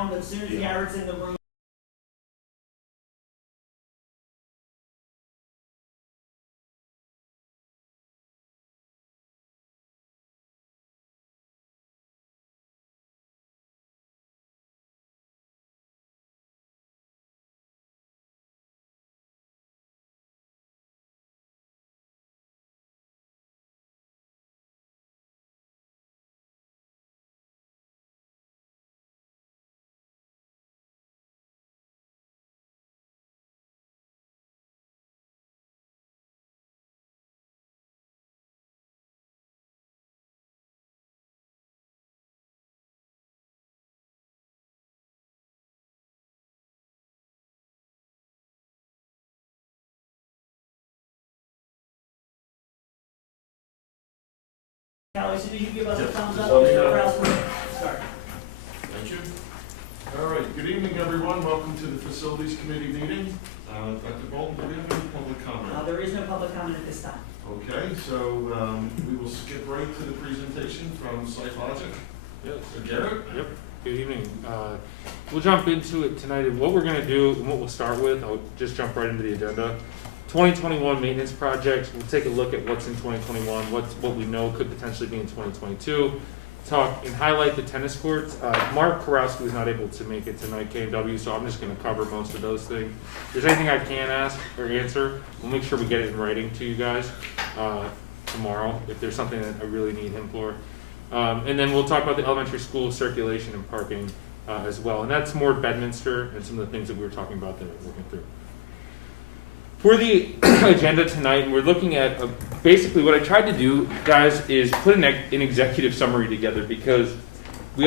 down as soon as Garrett's in the room. Callie, as soon as you give us a thumbs up, start. Thank you. All right, good evening, everyone. Welcome to the Facilities Committee meeting. Dr. Bolton, do we have any public comment? There is no public comment at this time. Okay, so we will skip right to the presentation from SiteLogic. Yes. So Garrett? Yep. Good evening. We'll jump into it tonight. And what we're going to do and what we'll start with, I'll just jump right into the agenda. 2021 maintenance projects. We'll take a look at what's in 2021, what we know could potentially be in 2022. Talk and highlight the tennis courts. Mark Karowski was not able to make it tonight, KW, so I'm just going to cover most of those things. If there's anything I can ask or answer, we'll make sure we get it in writing to you guys tomorrow if there's something that I really need him for. And then we'll talk about the elementary school circulation and parking as well. And that's more Bedminster and some of the things that we were talking about that we're working through. For the agenda tonight, we're looking at basically what I tried to do, guys, is put an executive summary together because we're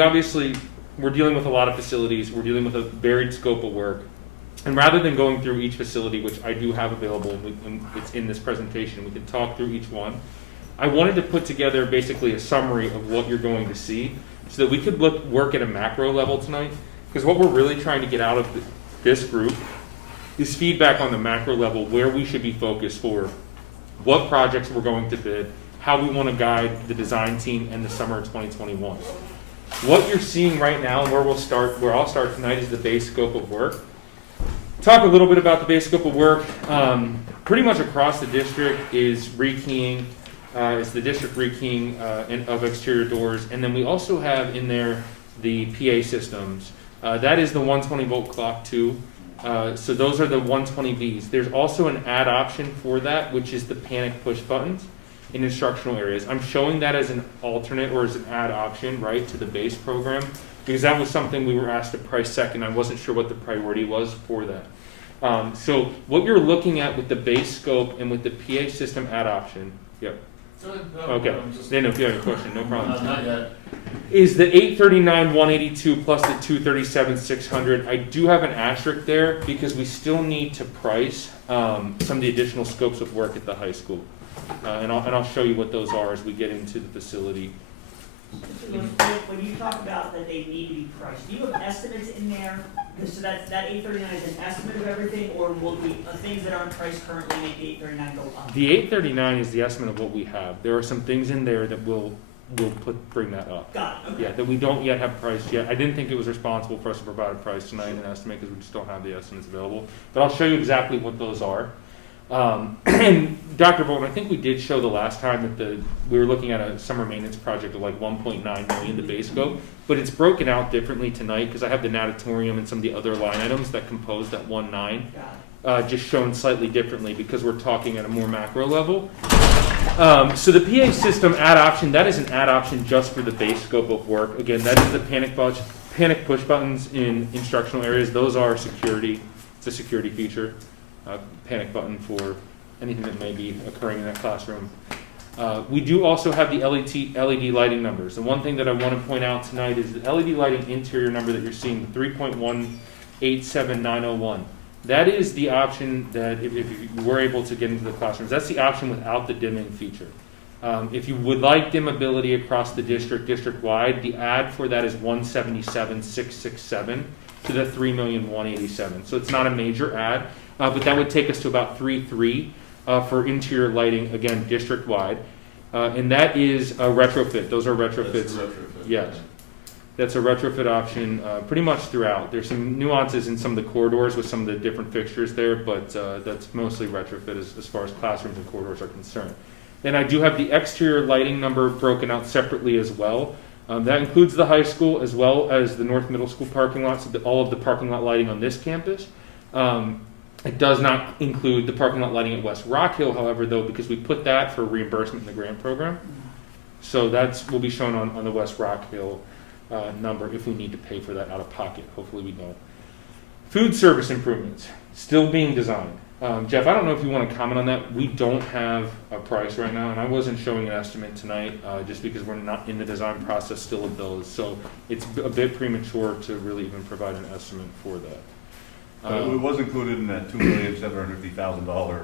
dealing with a lot of facilities. We're dealing with a varied scope of work. And rather than going through each facility, which I do have available, and it's in this presentation, we can talk through each one. I wanted to put together basically a summary of what you're going to see so that we could work at a macro level tonight. Because what we're really trying to get out of this group is feedback on the macro level, where we should be focused for what projects we're going to bid, how we want to guide the design team in the summer of 2021. What you're seeing right now, and where I'll start tonight, is the base scope of work. Talk a little bit about the base scope of work. Pretty much across the district is rekeying. It's the district rekeying of exterior doors, and then we also have in there the PA systems. That is the 120 volt clock too. So those are the 120Vs. There's also an add option for that, which is the panic push buttons in instructional areas. I'm showing that as an alternate or as an add option, right, to the base program, because that was something we were asked to price second. I wasn't sure what the priority was for that. So what you're looking at with the base scope and with the PA system add option, yep. Okay, then if you have a question, no problem. Not yet. Is the 839,182 plus the 237,600. I do have an asterisk there because we still need to price some of the additional scopes of work at the high school, and I'll show you what those are as we get into the facility. When you talk about that they need to be priced, do you have estimates in there? So that 839 is an estimate of everything, or will the things that aren't priced currently make the 839 go up? The 839 is the estimate of what we have. There are some things in there that will bring that up. Got it. Okay. Yeah, that we don't yet have priced yet. I didn't think it was responsible for us to provide a price tonight and estimate because we just don't have the estimates available. But I'll show you exactly what those are. And Dr. Bolton, I think we did show the last time that we were looking at a summer maintenance project of like 1.9 million, the base scope, but it's broken out differently tonight because I have the natatorium and some of the other line items that compose that 1.9, just shown slightly differently because we're talking at a more macro level. So the PA system add option, that is an add option just for the base scope of work. Again, that is the panic push buttons in instructional areas. Those are security. It's a security feature. Panic button for anything that may be occurring in that classroom. We do also have the LED lighting numbers. The one thing that I want to point out tonight is the LED lighting interior number that you're seeing, the 3.187901. That is the option that if you were able to get into the classrooms, that's the option without the dimming feature. If you would like dimmability across the district-wide, the add for that is 177,667 to the 3,187,000. So it's not a major add. But that would take us to about 3.3 for interior lighting, again, district-wide. And that is a retrofit. Those are retrofits. That's a retrofit. Yes. That's a retrofit option pretty much throughout. There's some nuances in some of the corridors with some of the different fixtures there, but that's mostly retrofit as far as classrooms and corridors are concerned. Then I do have the exterior lighting number broken out separately as well. That includes the high school as well as the North Middle School parking lots, so all of the parking lot lighting on this campus. It does not include the parking lot lighting at West Rock Hill, however, though, because we put that for reimbursement in the grant program. So that will be shown on the West Rock Hill number if we need to pay for that out of pocket. Hopefully we don't. Food service improvements, still being designed. Jeff, I don't know if you want to comment on that. We don't have a price right now, and I wasn't showing an estimate tonight just because we're not in the design process still of those. So it's a bit premature to really even provide an estimate for that. It was included in that $2,750,000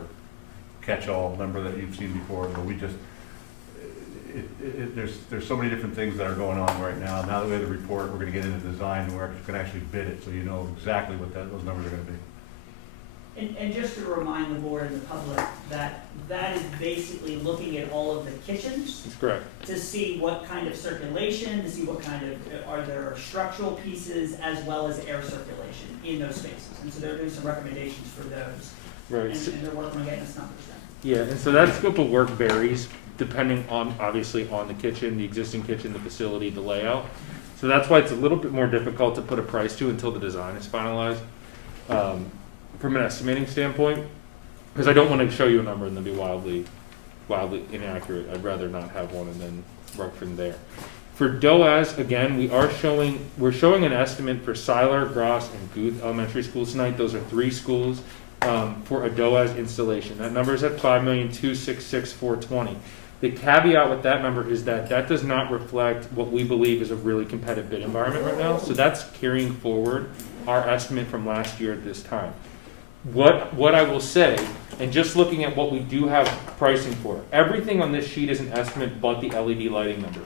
catch-all number that you've seen before, but we just, there's so many different things that are going on right now. Now that we have the report, we're going to get into design and we're going to actually bid it, so you know exactly what those numbers are going to be. And just to remind the board and the public that that is basically looking at all of the kitchens That's correct. to see what kind of circulation, to see what kind of, are there structural pieces as well as air circulation in those spaces. And so they're doing some recommendations for those. Right. And they're working on getting us numbers then. Yeah, and so that scope of work varies depending on, obviously, on the kitchen, the existing kitchen, the facility, the layout. So that's why it's a little bit more difficult to put a price to until the design is finalized. From an estimating standpoint, because I don't want to show you a number and then be wildly inaccurate. I'd rather not have one and then work from there. For DOAS, again, we're showing an estimate for Seiler, Gross, and Guth elementary schools tonight. Those are 3 schools for a DOAS installation. That number is at $5,266,420. The caveat with that number is that that does not reflect what we believe is a really competitive bid environment right now. So that's carrying forward our estimate from last year at this time. What I will say, and just looking at what we do have pricing for, everything on this sheet is an estimate but the LED lighting number.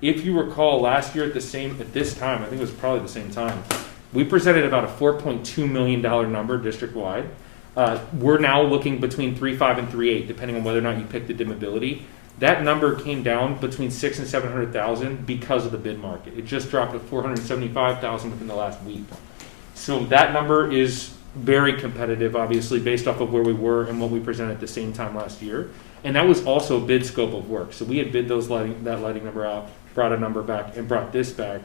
If you recall, last year at this time, I think it was probably the same time, we presented about a $4.2 million number district-wide. We're now looking between 3.5 and 3.8, depending on whether or not you pick the dimmability. That number came down between 600,000 and 700,000 because of the bid market. It just dropped to 475,000 within the last week. So that number is very competitive, obviously, based off of where we were and what we presented at the same time last year. And that was also a bid scope of work. So we had bid that lighting number out, brought a number back, and brought this back.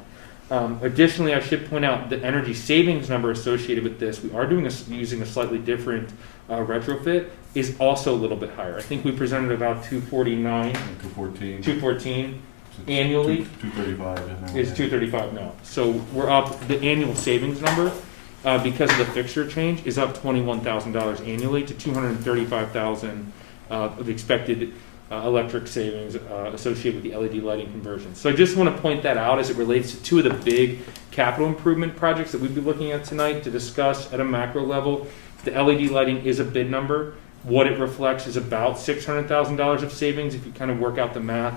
Additionally, I should point out the energy savings number associated with this, we are using a slightly different retrofit, is also a little bit higher. I think we presented about 249, 214 annually. 235 Is 235 now. So we're up, the annual savings number, because of the fixture change, is up $21,000 annually to $235,000 of expected electric savings associated with the LED lighting conversion. So I just want to point that out as it relates to 2 of the big capital improvement projects that we'd be looking at tonight to discuss at a macro level. The LED lighting is a bid number. What it reflects is about $600,000 of savings if you kind of work out the math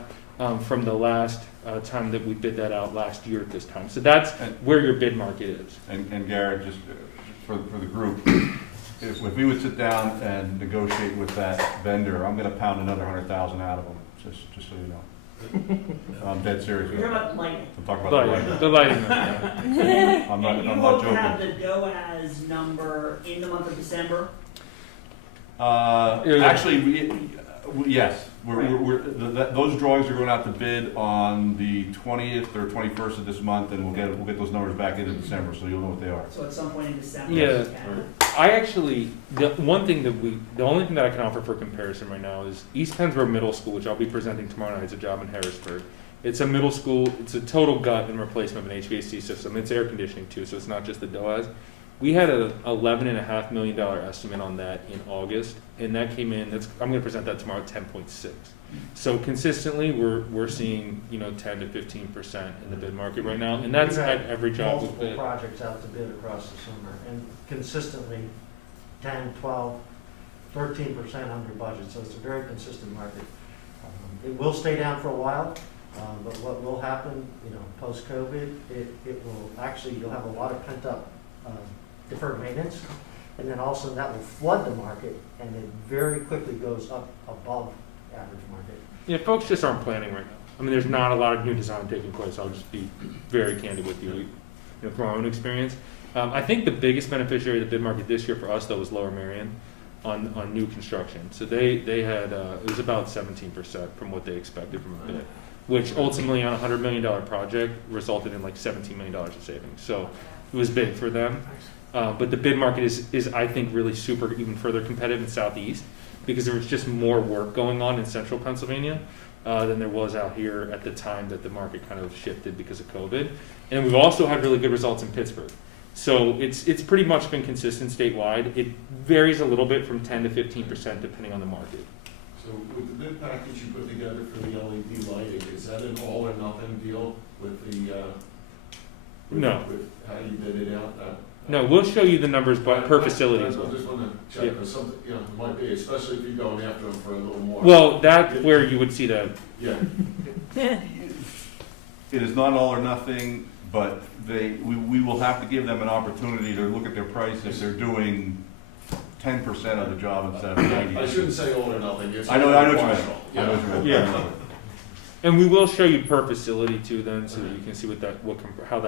from the last time that we bid that out last year at this time. So that's where your bid market is. And Garrett, just for the group, if we would sit down and negotiate with that vendor, I'm going to pound another 100,000 out of them, just so you know. I'm dead serious. You're talking about lighting. I'm talking about The lighting. I'm not And you hope to joking. have the DOAS number in the month of December? Actually, yes. Those drawings are going out to bid on the 20th or 21st of this month, and we'll get those numbers back into December, so you'll know what they are. So at some point in December? Yeah. I actually, the only thing that I can offer for comparison right now is East Pennsboro Middle School, which I'll be presenting tomorrow night. It's a job in Harrisburg. It's a middle school. It's a total gut and replacement of an HVAC system. It's air conditioning too, so it's not just the DOAS. We had an $11.5 million estimate on that in August, and that came in. I'm going to present that tomorrow at 10.6. So consistently, we're seeing 10 to 15% in the bid market right now, and that's at every job we multiple bid. projects out to bid across the summer, and consistently 10, 12, 13% under budget, so it's a very consistent market. It will stay down for a while, but what will happen, post-COVID, it will actually, you'll have a lot of pent-up deferred maintenance, and then also that will flood the market, and it very quickly goes up above average market. Yeah, folks just aren't planning right now. I mean, there's not a lot of new design taking place. I'll just be very candid with you, from our own experience. I think the biggest beneficiary of the bid market this year for us, though, was Lower Merion on new construction. So they had, it was about 17% from what they expected from a bid, which ultimately on a $100 million project resulted in like $17 million of savings. So it was big for them. But the bid market is, I think, really super even further competitive in Southeast because there was just more work going on in Central Pennsylvania than there was out here at the time that the market kind of shifted because of COVID. And we've also had really good results in Pittsburgh. So it's pretty much been consistent statewide. It varies a little bit from 10 to 15% depending on the market. So with the bid package you put together for the LED lighting, is that an all or nothing deal with the, No. with how you bid it out? No, we'll show you the numbers per facility as I well. just want to check, because something, it might be, especially if you're going after them for a little more. Well, that's where you would see that. Yeah, It is not all or nothing, but we will have to give them an opportunity to look at their price if they're doing 10% of the job instead of 90%. I shouldn't say all or nothing. It's I know what you meant. partial. I know what you meant. Yeah. And we will show you per facility too then, so that you can see how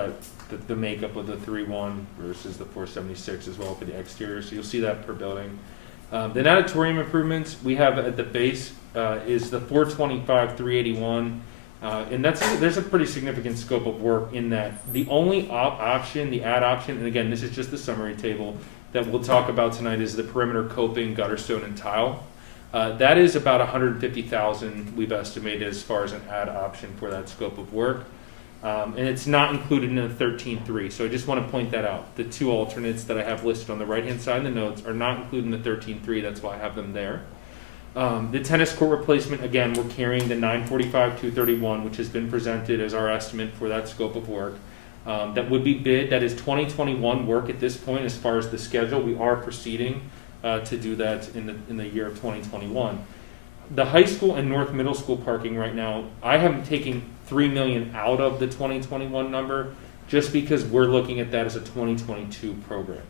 the makeup of the 3.1 versus the 476 as well for the exterior. So you'll see that per building. Then auditorium improvements, we have at the base is the 425, 381. And there's a pretty significant scope of work in that. The only option, the add option, and again, this is just the summary table that we'll talk about tonight, is the perimeter coping, gutter stone, and tile. That is about $150,000 we've estimated as far as an add option for that scope of work. And it's not included in the 13.3, so I just want to point that out. The two alternates that I have listed on the right-hand side in the notes are not included in the 13.3, that's why I have them there. The tennis court replacement, again, we're carrying the 945, 231, which has been presented as our estimate for that scope of work. That would be bid, that is 2021 work at this point as far as the schedule. We are proceeding to do that in the year of 2021. The high school and North Middle School parking right now, I am taking $3 million out of the 2021 number just because we're looking at that as a 2022 program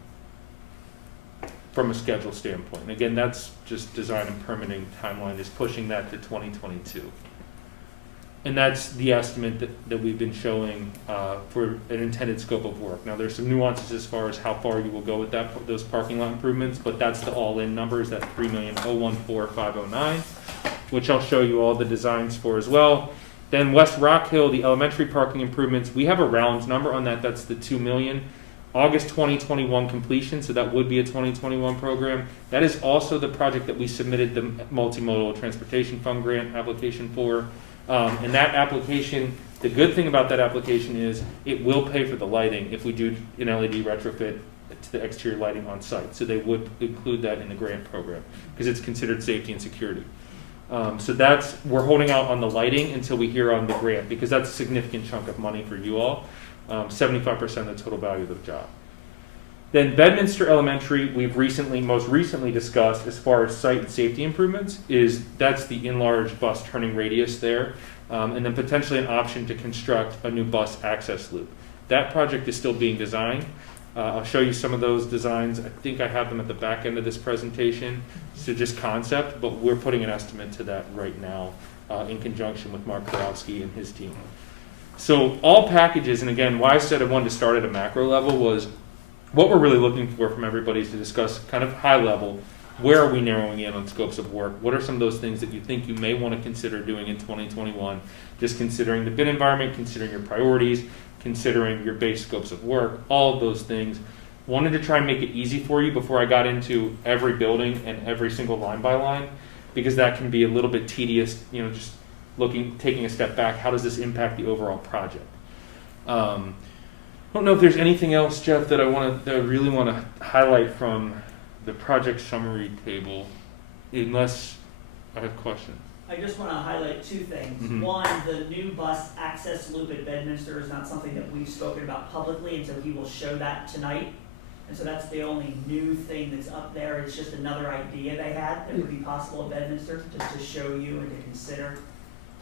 from a schedule standpoint. And again, that's just design and permitting timeline is pushing that to 2022. And that's the estimate that we've been showing for an intended scope of work. Now, there's some nuances as far as how far you will go with those parking lot improvements, but that's the all-in numbers, that $3,014,509, which I'll show you all the designs for as well. Then West Rock Hill, the elementary parking improvements, we have a round number on that. That's the $2 million. August 2021 completion, so that would be a 2021 program. That is also the project that we submitted the Multimodal Transportation Fund grant application for. And that application, the good thing about that application is it will pay for the lighting if we do an LED retrofit to the exterior lighting on site. So they would include that in the grant program because it's considered safety and security. So we're holding out on the lighting until we hear on the grant because that's a significant chunk of money for you all. 75% of the total value of the job. Then Bedminster Elementary, we've most recently discussed as far as site and safety improvements, that's the enlarged bus turning radius there, and then potentially an option to construct a new bus access loop. That project is still being designed. I'll show you some of those designs. I think I have them at the back end of this presentation. So just concept, but we're putting an estimate to that right now in conjunction with Mark Karowski and his team. So all packages, and again, why I said I wanted to start at a macro level was what we're really looking for from everybody is to discuss kind of high level, where are we narrowing in on scopes of work? What are some of those things that you think you may want to consider doing in 2021? Just considering the bid environment, considering your priorities, considering your base scopes of work, all of those things. Wanted to try and make it easy for you before I got into every building and every single line by line, because that can be a little bit tedious, just taking a step back, how does this impact the overall project? I don't know if there's anything else, Jeff, that I really want to highlight from the project summary table, unless I have questions. I just want to highlight two things. Mhm. One, the new bus access loop at Bedminster is not something that we've spoken about publicly, and so he will show that tonight. And so that's the only new thing that's up there. It's just another idea they had that would be possible at Bedminster, just to show you and to consider,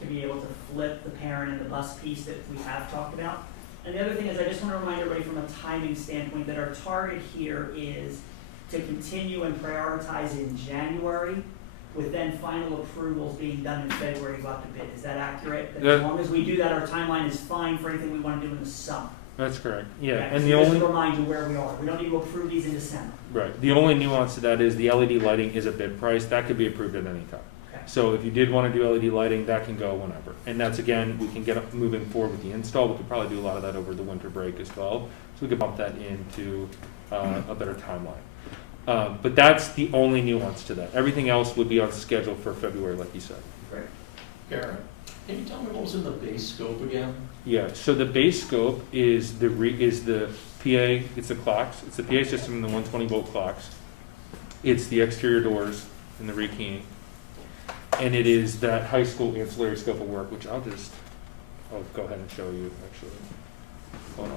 to be able to flip the parent and the bus piece that we have talked about. And the other thing is I just want to remind everybody from a timing standpoint that our target here is to continue and prioritize in January with then final approvals being done in February, go out to bid. Is that accurate? That Yeah. as long as we do that, our timeline is fine for anything we want to do in the summer. That's correct. Yeah, Okay, and so the just only to remind you where we are. We don't need to approve these in December. right, the only nuance to that is the LED lighting is a bid price that could be approved at any time. Okay. So if you did want to do LED lighting, that can go whenever. And that's again, we can get up moving forward with the install. We could probably do a lot of that over the winter break as well. So we could bump that into a better timeline. But that's the only nuance to that. Everything else would be on schedule for February, like you said. Great. Karen, can you tell me what was in the base scope again? Yeah. So the base scope is the PA. It's the clocks. It's the PA system and the 120-volt clocks. It's the exterior doors and the rekeying. And it is that high school ancillary scope of work, which I'll go ahead and show you, actually. Hold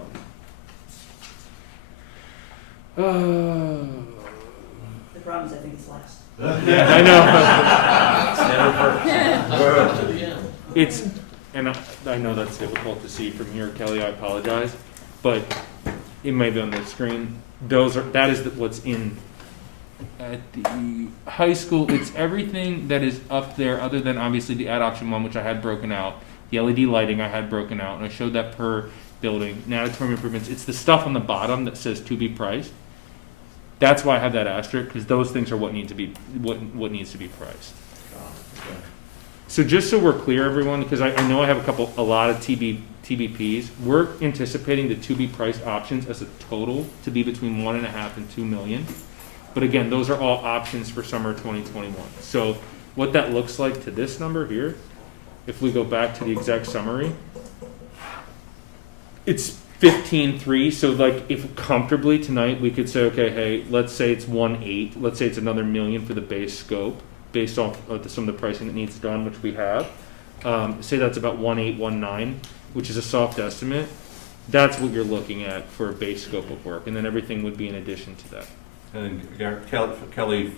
on. The problem is I think it's last. Yeah, I know. To the end. It's, and I know that's difficult to see from here, Kelly, I apologize, but it may be on the screen. That is what's in at the high school. It's everything that is up there other than obviously the ad option one, which I had broken out. The LED lighting I had broken out, and I showed that per building. Natatorium improvements, it's the stuff on the bottom that says to be priced. That's why I have that asterisk, because those things are what needs to be priced. Okay. So just so we're clear, everyone, because I know I have a lot of TBPs, we're anticipating the to be priced options as a total to be between 1.5 and 2 million. But again, those are all options for summer 2021. So what that looks like to this number here, if we go back to the exact summary, it's 15.3. So like if comfortably tonight we could say, okay, hey, let's say it's 1.8, let's say it's another million for the base scope based off of some of the pricing that needs done, which we have. Say that's about 1.8, 1.9, which is a soft estimate. That's what you're looking at for a base scope of work, and then everything would be in addition to that. And Kelly,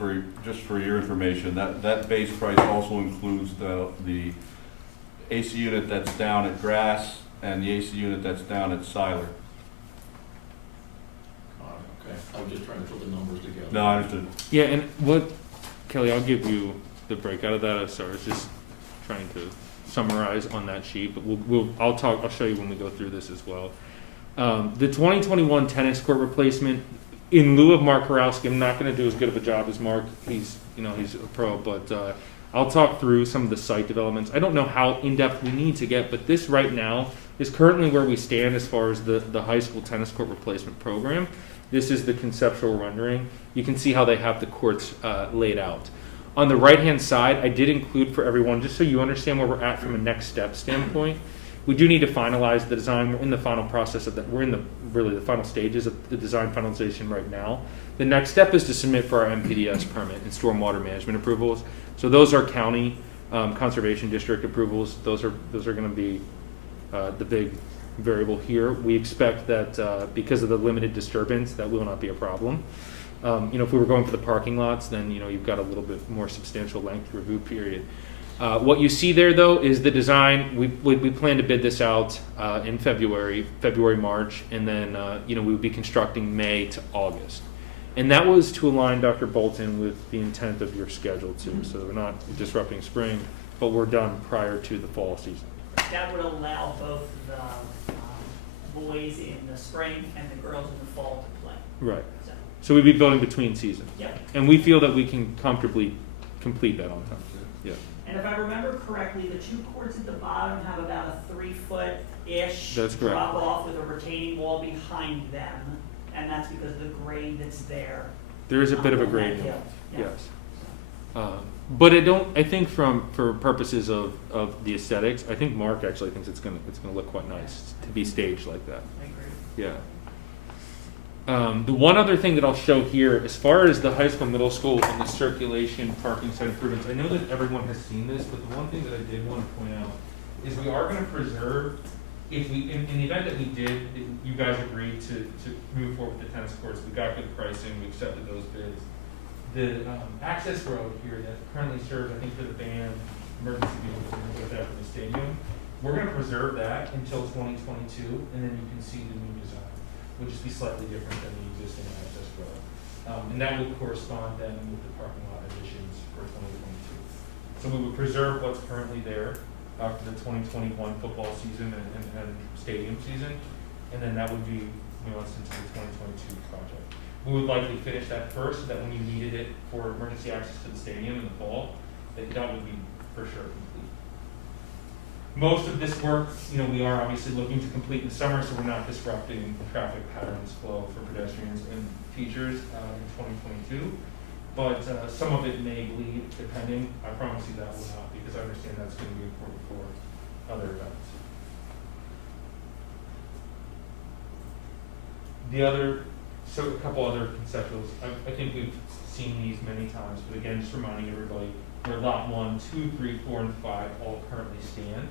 just for your information, that base price also includes the AC unit that's down at Grass and the AC unit that's down at Siler. Okay, I was just trying to put the numbers together. No, I understood. Yeah, and what, Kelly, I'll give you the breakout of that. Sorry, I was just trying to summarize on that sheet, but I'll show you when we go through this as well. The 2021 tennis court replacement, in lieu of Mark Karowski, I'm not going to do as good of a job as Mark. He's a pro, but I'll talk through some of the site developments. I don't know how in-depth we need to get, but this right now is currently where we stand as far as the high school tennis court replacement program. This is the conceptual rendering. You can see how they have the courts laid out. On the right-hand side, I did include for everyone, just so you understand where we're at from a next step standpoint. We do need to finalize the design. We're in the final process of that. We're in the final stages of the design finalization right now. The next step is to submit for our MPDS permit and stormwater management approvals. So those are county conservation district approvals. Those are going to be the big variable here. We expect that because of the limited disturbance, that will not be a problem. If we were going for the parking lots, then you've got a little bit more substantial length review period. What you see there, though, is the design. We plan to bid this out in February, March, and then we would be constructing May to August. And that was to align, Dr. Bolton, with the intent of your schedule, too. So we're not disrupting spring, but we're done prior to the fall season. That would allow both the boys in the spring and the girls in the fall to play. Right. So we'd be building between seasons. Yep. And we feel that we can comfortably complete that on time. Yeah. And if I remember correctly, the two courts at the bottom have about a 3-foot-ish That's correct. drop off with a retaining wall behind them, and that's because of the grade that's there. There is a bit of a on that grade. hill. Yeah. Yes. But I think for purposes of the aesthetics, I think Mark actually thinks it's gonna look quite nice to be staged like that. I agree. Yeah. The one other thing that I'll show here, as far as the high school, middle school, and the circulation parking site improvements, I know that everyone has seen this, but the one thing that I did want to point out is we are going to preserve, if we, in the event that we did, you guys agreed to move forward with the tennis courts, we got good pricing, we accepted those bids. The access road here that currently serves, I think, for the band, emergency vehicles, and things like that for the stadium, we're going to preserve that until 2022, and then you can see the new design. Would just be slightly different than the existing access road. And that would correspond then with the parking lot additions for 2022. So we would preserve what's currently there for the 2021 football season and stadium season, and then that would be nuanced into the 2022 project. We would likely finish that first, so that when you needed it for emergency access to the stadium in the fall, that would be for sure complete. Most of this work, we are obviously looking to complete in the summer, so we're not disrupting traffic patterns flow for pedestrians and teachers in 2022. But some of it may bleed, depending. I promise you that will not, because I understand that's going to be important for other events. So a couple other conceptuals. I think we've seen these many times, but again, just reminding everybody where lot 1, 2, 3, 4, and 5 all currently stand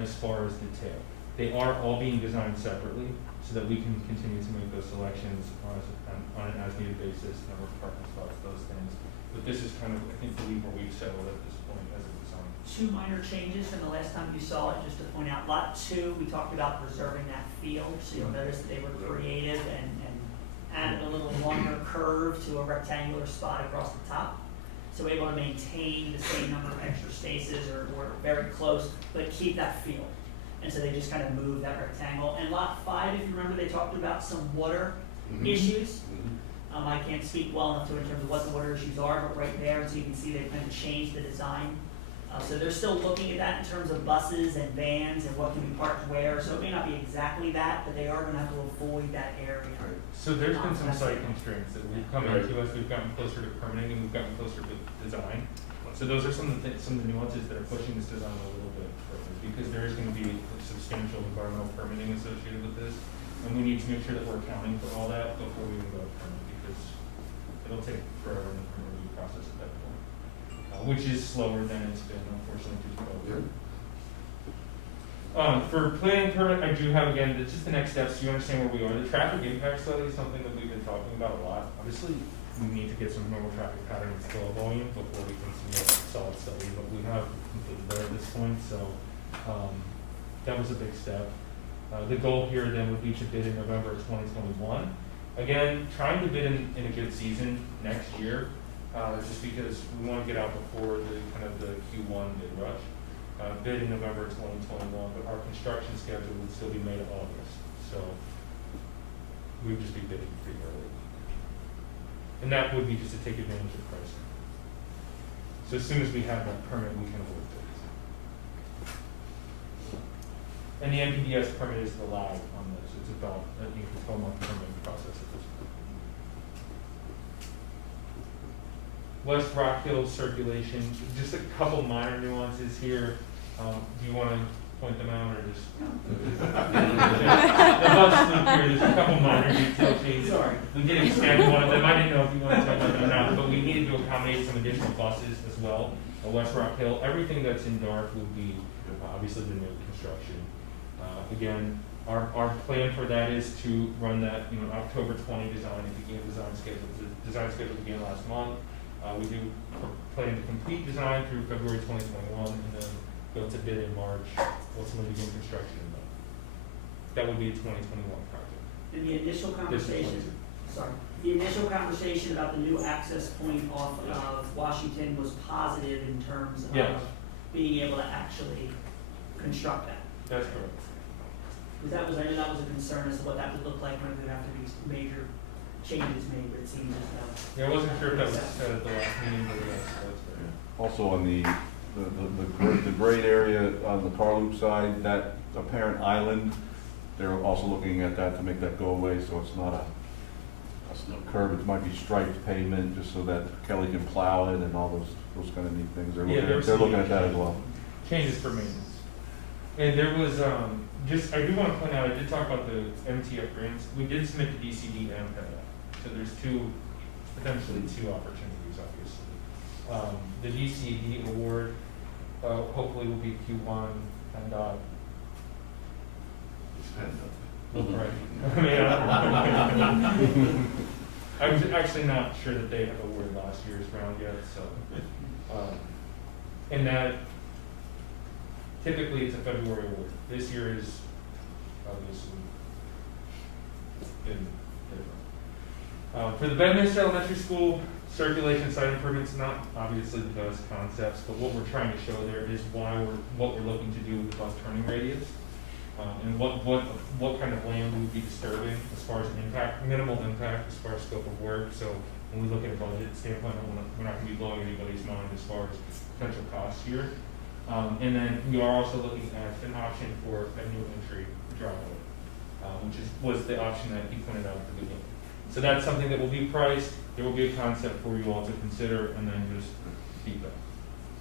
as far as detail. They are all being designed separately so that we can continue to make those selections on an as-needed basis, number of parking spots, those things. But this is kind of, I think, where we've settled at this point as a design. 2 minor changes from the last time you saw it, just to point out. Lot 2, we talked about preserving that field, so you'll notice that they were creative and added a little longer curve to a rectangular spot across the top. So we're able to maintain the same number of extra spaces or very close, but keep that field. And so they just kind of moved that rectangle. And lot 5, if you remember, they talked about some water issues. I can't speak well enough to in terms of what the water issues are, but right there, so you can see they've kind of changed the design. So they're still looking at that in terms of buses and vans and what can be parked where. So it may not be exactly that, but they are going to have to avoid that area. So there's been some site constraints that we've come into as we've gotten closer to permitting and we've gotten closer to design. So those are some of the nuances that are pushing this design a little bit further, because there is going to be substantial environmental permitting associated with this, and we need to make sure that we're accounting for all that before we even go to permit, because it'll take forever in the permit review process at that point, which is slower than it's been, unfortunately, due to COVID. For planning permit, I do have, again, it's just the next steps, so you understand where we are. The traffic impact study is something that we've been talking about a lot. Obviously, we need to get some normal traffic pattern and flow volume before we can submit a solid study, but we have completed that at this point, so that was a big step. The goal here then would be to bid in November of 2021. Again, trying to bid in a good season next year, just because we want to get out before the Q1 bid rush. Bid in November of 2021, but our construction schedule would still be May to August, so we would just be bidding pretty early. And that would be just to take advantage of pricing. So as soon as we have that permit, we can avoid bids. And the NPDS permit is the lag on this. It's about a 12-month permitting process at this point. West Rock Hill circulation, just a couple minor nuances here. Do you want to point them out or just? The bus loop here, there's a couple minor detail changes. Sorry. We did extend one of them. I didn't know if you wanted to talk about them or not, but we needed to accommodate some additional buses as well. West Rock Hill, everything that's in dark will be obviously the new construction. Again, our plan for that is to run that October 20 design. It began design schedule. The design schedule began last month. We do plan to complete design through February 2021 and then go to bid in March, ultimately begin construction in May. That would be a 2021 project. And the initial conversation about the new access point off of Washington was positive in terms of being able to actually construct that. That's correct. Because I know that was a concern as to what that would look like when there would have to be major changes made, but it seems as though. Yeah, I wasn't sure if that was said at the last meeting, but yes, that's fair. Also on the grade area on the car loop side, that apparent island, they're also looking at that to make that go away, so it's not a curb, it might be striped pavement, just so that Kelly can plow it and all those kind of neat things. They're looking at that as well. Changes for maintenance. And there was, I do want to point out, I did talk about the MTF grants. We did submit the DCD and PEDA. So there's potentially two opportunities, obviously. The DCD award, hopefully will be Q1 and I was actually not sure that they have awarded last year's round yet, so and that typically it's a February award. This year is obviously been For the Bedminster Elementary School, circulation site improvements, not obviously the best concepts, but what we're trying to show there is what we're looking to do with the bus turning radius. And what kind of land we would be disturbing as far as impact, minimal impact as far as scope of work. So when we look at a budget standpoint, we're not gonna be blowing anybody's mind as far as potential costs here. And then we are also looking at an option for a new entry driveway, which was the option that he pointed out at the beginning. So that's something that will be priced. There will be a concept for you all to consider, and then just feedback.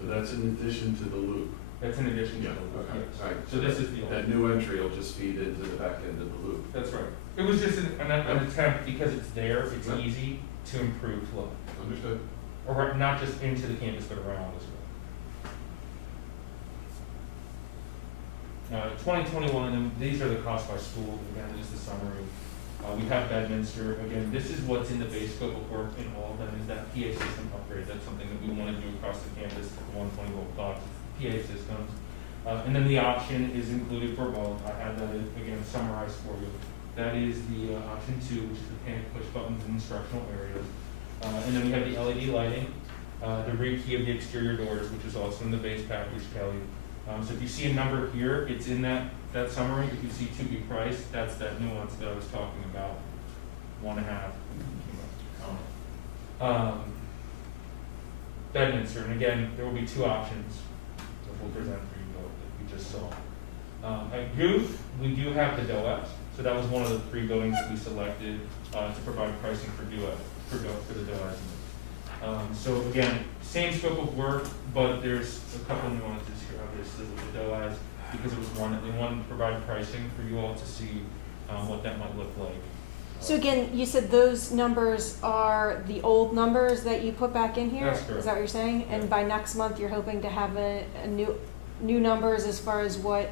So that's in addition to the loop. That's in addition to Yeah, the loop, okay, yes. all right. So this is the That new entry will just feed into the back end of the loop. That's right. It was just an attempt, because it's there, it's Yeah. easy to improve flow. Understood? Or not just into the campus, but around as well. 2021, and these are the costs by school, again, this is the summary. We have Bedminster, again, this is what's in the base scope of work in all of them, is that PA system upgrade. That's something that we want to do across the campus, 120 volt blocks, PA systems. And then the option is included for both. I have that again summarized for you. That is the option 2, which is the panic push buttons in instructional areas. And then we have the LED lighting, the rekey of the exterior doors, which is also in the base package, Kelly. So if you see a number here, it's in that summary. If you see to be priced, that's that nuance that I was talking about, 1.5. Bedminster, and again, there will be 2 options that we'll present for you both that we just saw. At Goof, we do have the DOAS, so that was one of the 3 buildings that we selected to provide pricing for the DOAS. So again, same scope of work, but there's a couple nuances here, obviously, with the DOAS, because it was one that they wanted to provide pricing for you all to see what that might look like. So again, you said those numbers are the old numbers that you put back in here? That's correct. Is that what you're saying? Yeah. And by next month, you're hoping to have a new numbers as far as what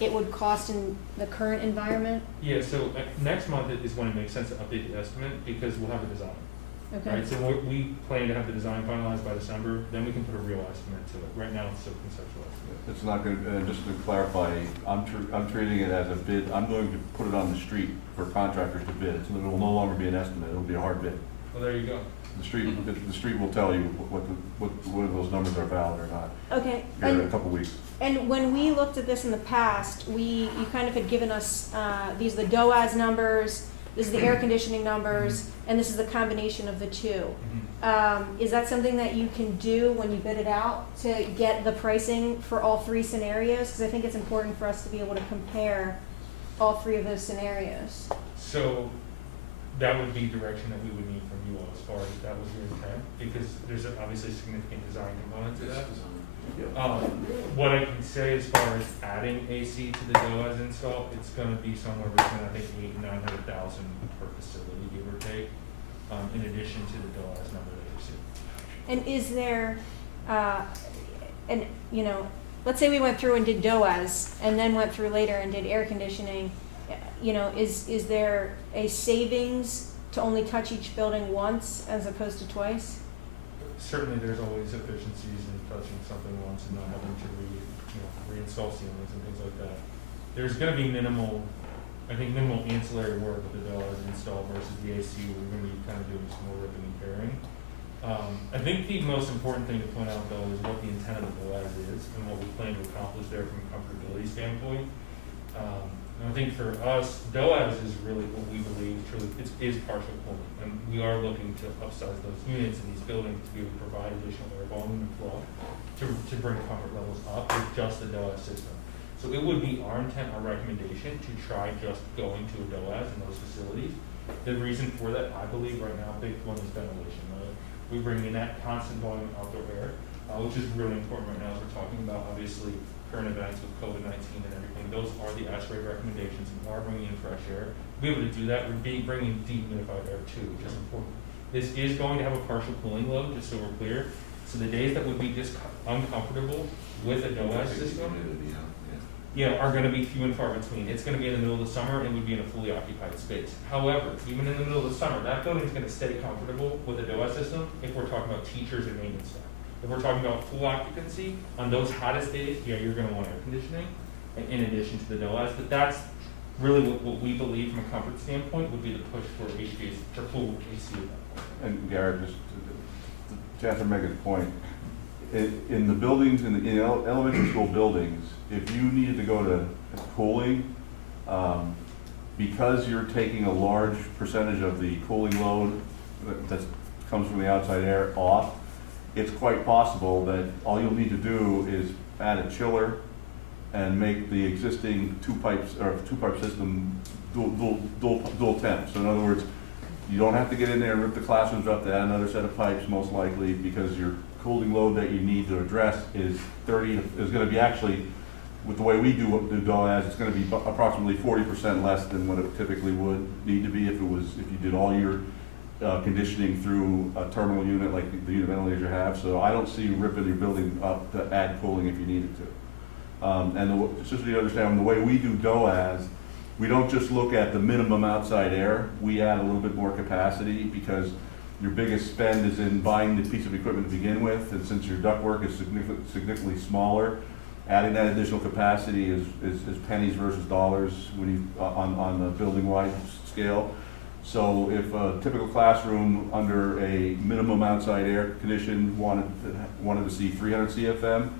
it would cost in the current environment? Yeah, so next month is when it makes sense to update the estimate, because we'll have a design. Okay. Right, so we plan to have the design finalized by December, then we can put a real estimate to it. Right now, it's still conceptual estimate. It's not going, just to clarify, I'm treating it as a bid. I'm going to put it on the street for contractors to bid. It will no longer be an estimate, it'll be a hard bid. Well, there you go. The street will tell you whether those numbers are valid or not. Okay. Here in a couple weeks. And when we looked at this in the past, you kind of had given us, these are the DOAS numbers, this is the air conditioning numbers, and this is the combination of the 2. Is that something that you can do when you bid it out to get the pricing for all 3 scenarios? Because I think it's important for us to be able to compare all 3 of those scenarios. So that would be direction that we would need from you all as far as that was your intent, because there's obviously a significant design component to that. What I can say as far as adding AC to the DOAS install, it's going to be somewhere between, I think, 800,000 and 900,000 per facility, give or take, in addition to the DOAS number that you see. And is there, and you know, let's say we went through and did DOAS and then went through later and did air conditioning, you know, is there a savings to only touch each building once as opposed to twice? Certainly, there's always efficiencies in touching something once and not having to reinstall ceilings and things like that. There's going to be minimal ancillary work with the DOAS install versus the AC, where we're going to be kind of doing some more ripping and tearing. I think the most important thing to point out, though, is what the intent of the DOAS is and what we plan to accomplish there from a comfortability standpoint. And I think for us, DOAS is really what we believe truly is partial cooling, and we are looking to upsize those units in these buildings to be able to provide additional air volume and flow to bring comfort levels up with just the DOAS system. So it would be our intent, our recommendation, to try just going to a DOAS in those facilities. The reason for that, I believe right now, big one is ventilation. We bring in that constant volume of outdoor air, which is really important right now as we're talking about, obviously, current events with COVID-19 and everything. Those are the ASHRAE recommendations, and we are bringing in fresh air. To be able to do that, we're bringing dehumidified air too, which is important. This is going to have a partial cooling load, just so we're clear. So the days that would be just uncomfortable with a DOAS system, are going to be few and far between. It's going to be in the middle of the summer and would be in a fully occupied space. However, even in the middle of the summer, that building is going to stay comfortable with a DOAS system if we're talking about teachers and maintenance staff. If we're talking about full occupancy, on those hottest days, you're going to want air conditioning in addition to the DOAS. But that's really what we believe from a comfort standpoint would be the push for HVAC for pool AC at that point. And Garrett, just to answer Megan's point, in the buildings, in elementary school buildings, if you needed to go to cooling, because you're taking a large percentage of the cooling load that comes from the outside air off, it's quite possible that all you'll need to do is add a chiller and make the existing two-pipe system dual temp. So in other words, you don't have to get in there and rip the classrooms up to add another set of pipes, most likely, because your cooling load that you need to address is gonna be actually, with the way we do DOAS, it's gonna be approximately 40% less than what it typically would need to be if you did all your conditioning through a terminal unit like the unit ventilators you have. So I don't see you ripping your building up to add cooling if you needed to. Just so you understand, the way we do DOAS, we don't just look at the minimum outside air, we add a little bit more capacity because your biggest spend is in buying the piece of equipment to begin with, and since your ductwork is significantly smaller, adding that additional capacity is pennies versus dollars when you, on the building-wide scale. So if a typical classroom under a minimum outside air condition wanted to see 300 CFM,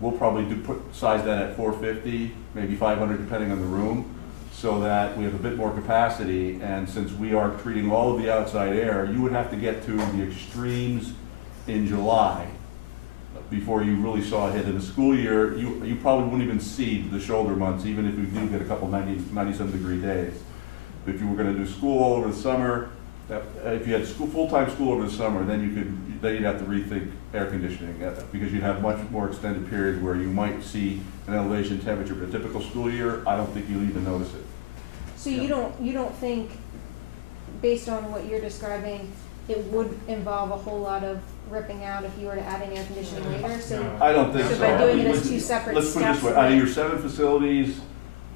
we'll probably size that at 450, maybe 500 depending on the room, so that we have a bit more capacity. And since we are treating all of the outside air, you would have to get to the extremes in July before you really saw a hit. In the school year, you probably wouldn't even see the shoulder months, even if we do get a couple 97 degree days. If you were going to do school all over the summer, if you had full-time school over the summer, then you'd have to rethink air conditioning because you'd have much more extended periods where you might see an elevation temperature. But a typical school year, I don't think you'll even notice it. So you don't think, based on what you're describing, it would involve a whole lot of ripping out if you were to add in air conditioning later? So, No. I don't think so. so by doing it I mean, as two separate let's put it steps? this way: out of your 7 facilities,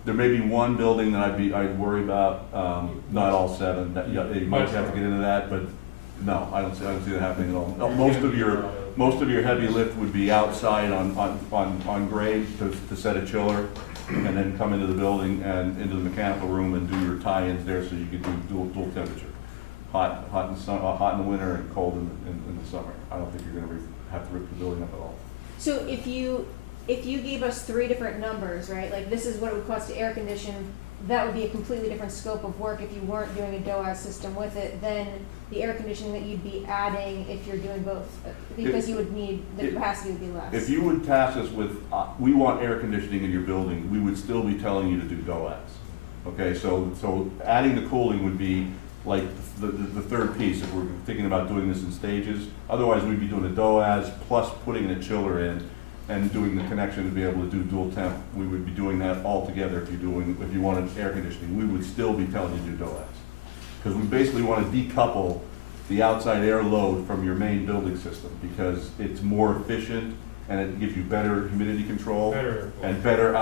there may be one building that I'd worry about. Not all 7. You might have to get into that, but no, I don't see that happening at all. Most of your heavy lift would be outside on grade to set a chiller, and then come into the building and into the mechanical room and do your tie-ins there, so you can do dual temperature, hot in the winter and cold in the summer. I don't think you're going to have to rip the building up at all. So if you gave us 3 different numbers, right, like this is what it would cost to air condition, that would be a completely different scope of work if you weren't doing a DOAS system with it than the air conditioning that you'd be adding if you're doing both, because you would need, the capacity would be less. If you would task us with, we want air conditioning in your building, we would still be telling you to do DOAS. Okay, so adding the cooling would be like the third piece if we're thinking about doing this in stages. Otherwise, we'd be doing a DOAS plus putting a chiller in and doing the connection to be able to do dual temp. We would be doing that all together if you wanted air conditioning. We would still be telling you to do DOAS. Because we basically want to decouple the outside air load from your main building system because it's more efficient and it gives you better humidity control and better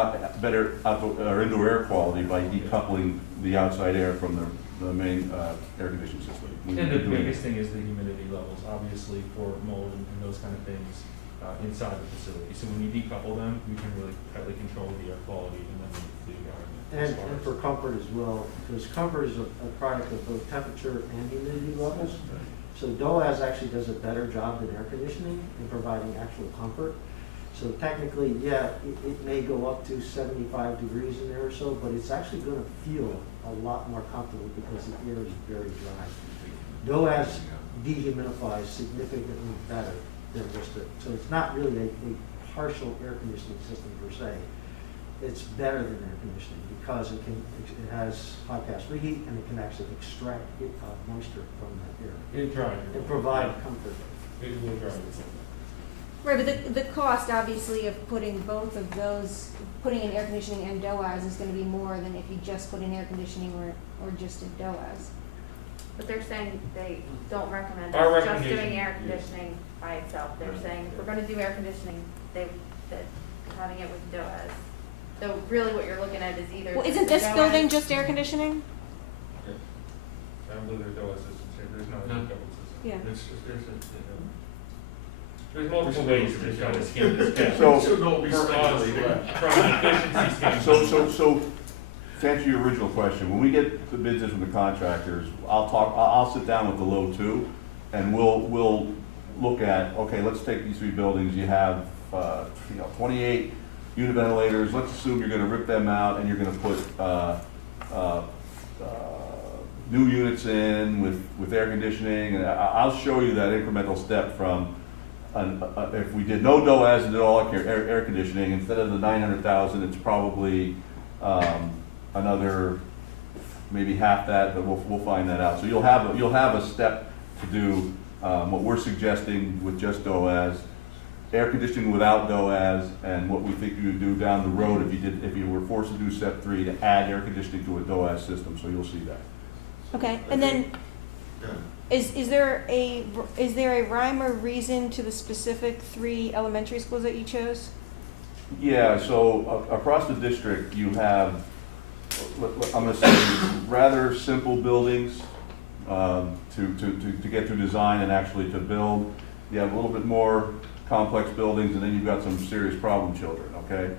indoor air quality by decoupling the outside air from the main air conditioning system. And the biggest thing is the humidity levels, obviously, for mold and those kind of things inside the facility. So when you decouple them, you can really tightly control the air quality and then the environment. And for comfort as well, because comfort is a product of both temperature and humidity levels. So DOAS actually does a better job than air conditioning in providing actual comfort. So technically, yeah, it may go up to 75 degrees in there or so, but it's actually going to feel a lot more comfortable because the air is very dry. DOAS dehumidifies significantly better than just so it's not really a partial air conditioning system per se. It's better than air conditioning because it has high pass reheat and it can actually extract moisture from that air. It dries. And provide comfort. It will dry. Right, but the cost obviously of putting both of those, putting in air conditioning and DOAS is gonna be more than if you just put in air conditioning or just did DOAS. But they're saying they don't recommend Our us just recommendation, doing air conditioning by itself. They're saying if we're gonna do air conditioning, that having it with DOAS. So really what you're looking at is either. Well, isn't this DOAS building just air conditioning? I don't believe there's DOAS systems here. There's no double system. Yeah. There's multiple ways to kind of skin this cat. So- Should all be For us, speculating. from an efficiency standpoint. So to answer your original question, when we get the bids in from the contractors, I'll sit down with the low two, and we'll look at, okay, let's take these three buildings, you have, 28 unit ventilators, let's assume you're gonna rip them out and you're gonna put, new units in with air conditioning, and I'll show you that incremental step from, if we did no DOAS and did all air conditioning, instead of the 900,000, it's probably, another, maybe half that, but we'll find that out. So you'll have a step to do, what we're suggesting with just DOAS, air conditioning without DOAS, and what we think you would do down the road if you were forced to do step 3 to add air conditioning to a DOAS system, so you'll see that. Okay, and then, Yeah. is there a rhyme or reason to the specific 3 elementary schools that you chose? Yeah, so across the district, you have, I'm gonna say, rather simple buildings to get through design and actually to build. You have a little bit more complex buildings, and then you've got some serious problem children, okay?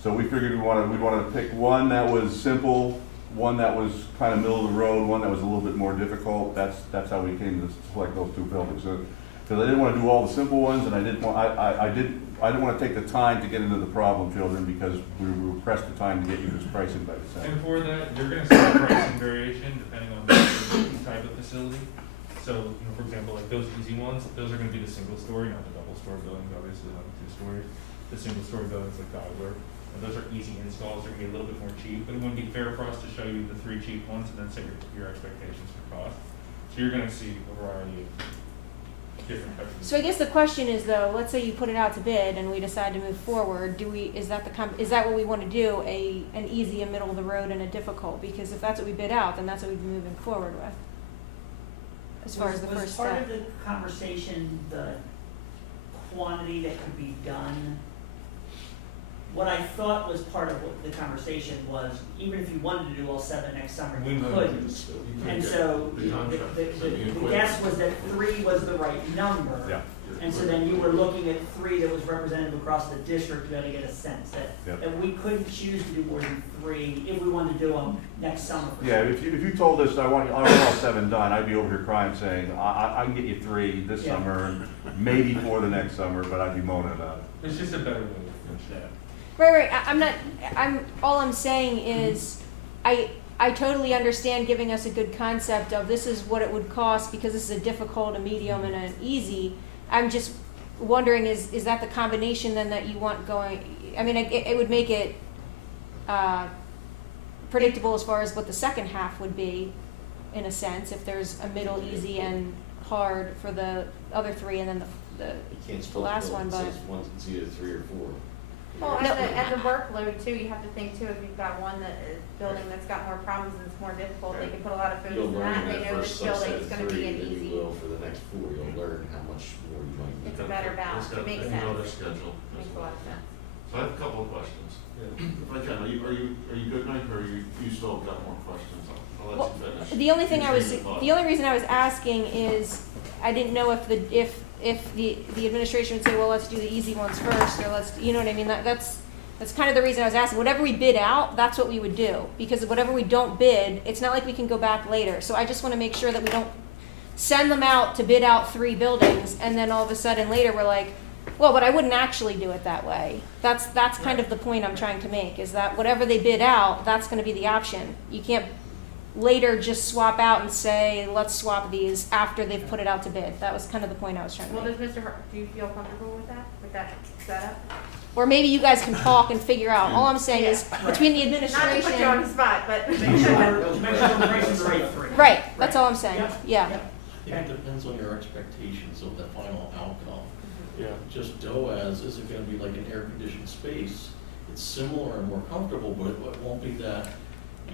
So we figured we wanted to pick one that was simple, one that was kind of middle of the road, one that was a little bit more difficult. That's how we came to select those 2 buildings. So, because I didn't want to do all the simple ones, and I didn't want to take the time to get into the problem children, because we were pressed for time to get you this pricing by December. And for that, you're gonna see a pricing variation depending on the type of facility. So, for example, like those easy ones, those are gonna be the single story, not the double story buildings, obviously, not the 2 stories. The single story buildings like Dodler, and those are easy installs, they're gonna be a little bit more cheap, but it wouldn't be fair for us to show you the 3 cheap ones and then set your expectations for cost. So you're gonna see a variety of different types of. So I guess the question is though, let's say you put it out to bid and we decide to move forward, is that what we want to do, an easy, a middle of the road, and a difficult? Because if that's what we bid out, then that's what we'd be moving forward with, as far as the first Was part step. of the conversation the quantity that could be done? What I thought was part of what the conversation was, even if you wanted to do all 7 next summer, you couldn't. And so the guess was that 3 was the right number. Yeah. And so then you were looking at 3 that was representative across the district to be able to get a sense Yep. that we couldn't choose to do more than 3 if we wanted to do them next summer. Yeah, if you told us I want all 7 done, I'd be over here crying saying, I can get you 3 this Yeah. summer, and maybe 4 the next summer, but I'd be moaning about it. It's just a better way to approach that. Right. All I'm saying is, I totally understand giving us a good concept of this is what it would cost because this is a difficult, a medium, and an easy. I'm just wondering, is that the combination then that you want going? I mean, it would make it predictable as far as what the second half would be, in a sense, if there's a middle, easy, and hard for the other 3, and then the last one, but. It's either 3 or 4. Well, No. and the workload too, you have to think too, if you've got one building that's got more problems and it's more difficult, they can put a lot of food You'll in learn that, in they that know first this building is subset gonna of 3 be an than easy. you will for the next 4. You'll learn how much more you might need. It's a better balance, it makes And you know their sense, schedule. makes a lot of sense. So I have a couple of questions. If I can, are you good, Mike, or you still got more questions? I'll let you finish. The only reason I was asking is, I didn't know if the administration would say, well, let's do the easy ones first, or you know what I mean? That's kind of the reason I was asking. Whatever we bid out, that's what we would do. Because whatever we don't bid, it's not like we can go back later. So I just want to make sure that we don't send them out to bid out 3 buildings, and then all of a sudden later we're like, well, but I wouldn't actually do it that way. That's kind of the point I'm trying to make, is that whatever they bid out, that's going to be the option. You can't later just swap out and say, let's swap these after they've put it out to bid. That was kind of the point I was trying to Well, make. do you feel comfortable with that setup? Or maybe you guys can talk and figure out. All I'm saying is, Yeah. between the Not to put you on administration. the spot, but. Make sure the price is right 3. Right, that's all I'm saying. Yep. Yeah. Yep. I think it depends on your expectations of the final outcome. Yeah. Just DOAS isn't gonna be like an air-conditioned space. It's similar and more comfortable, but it won't be that,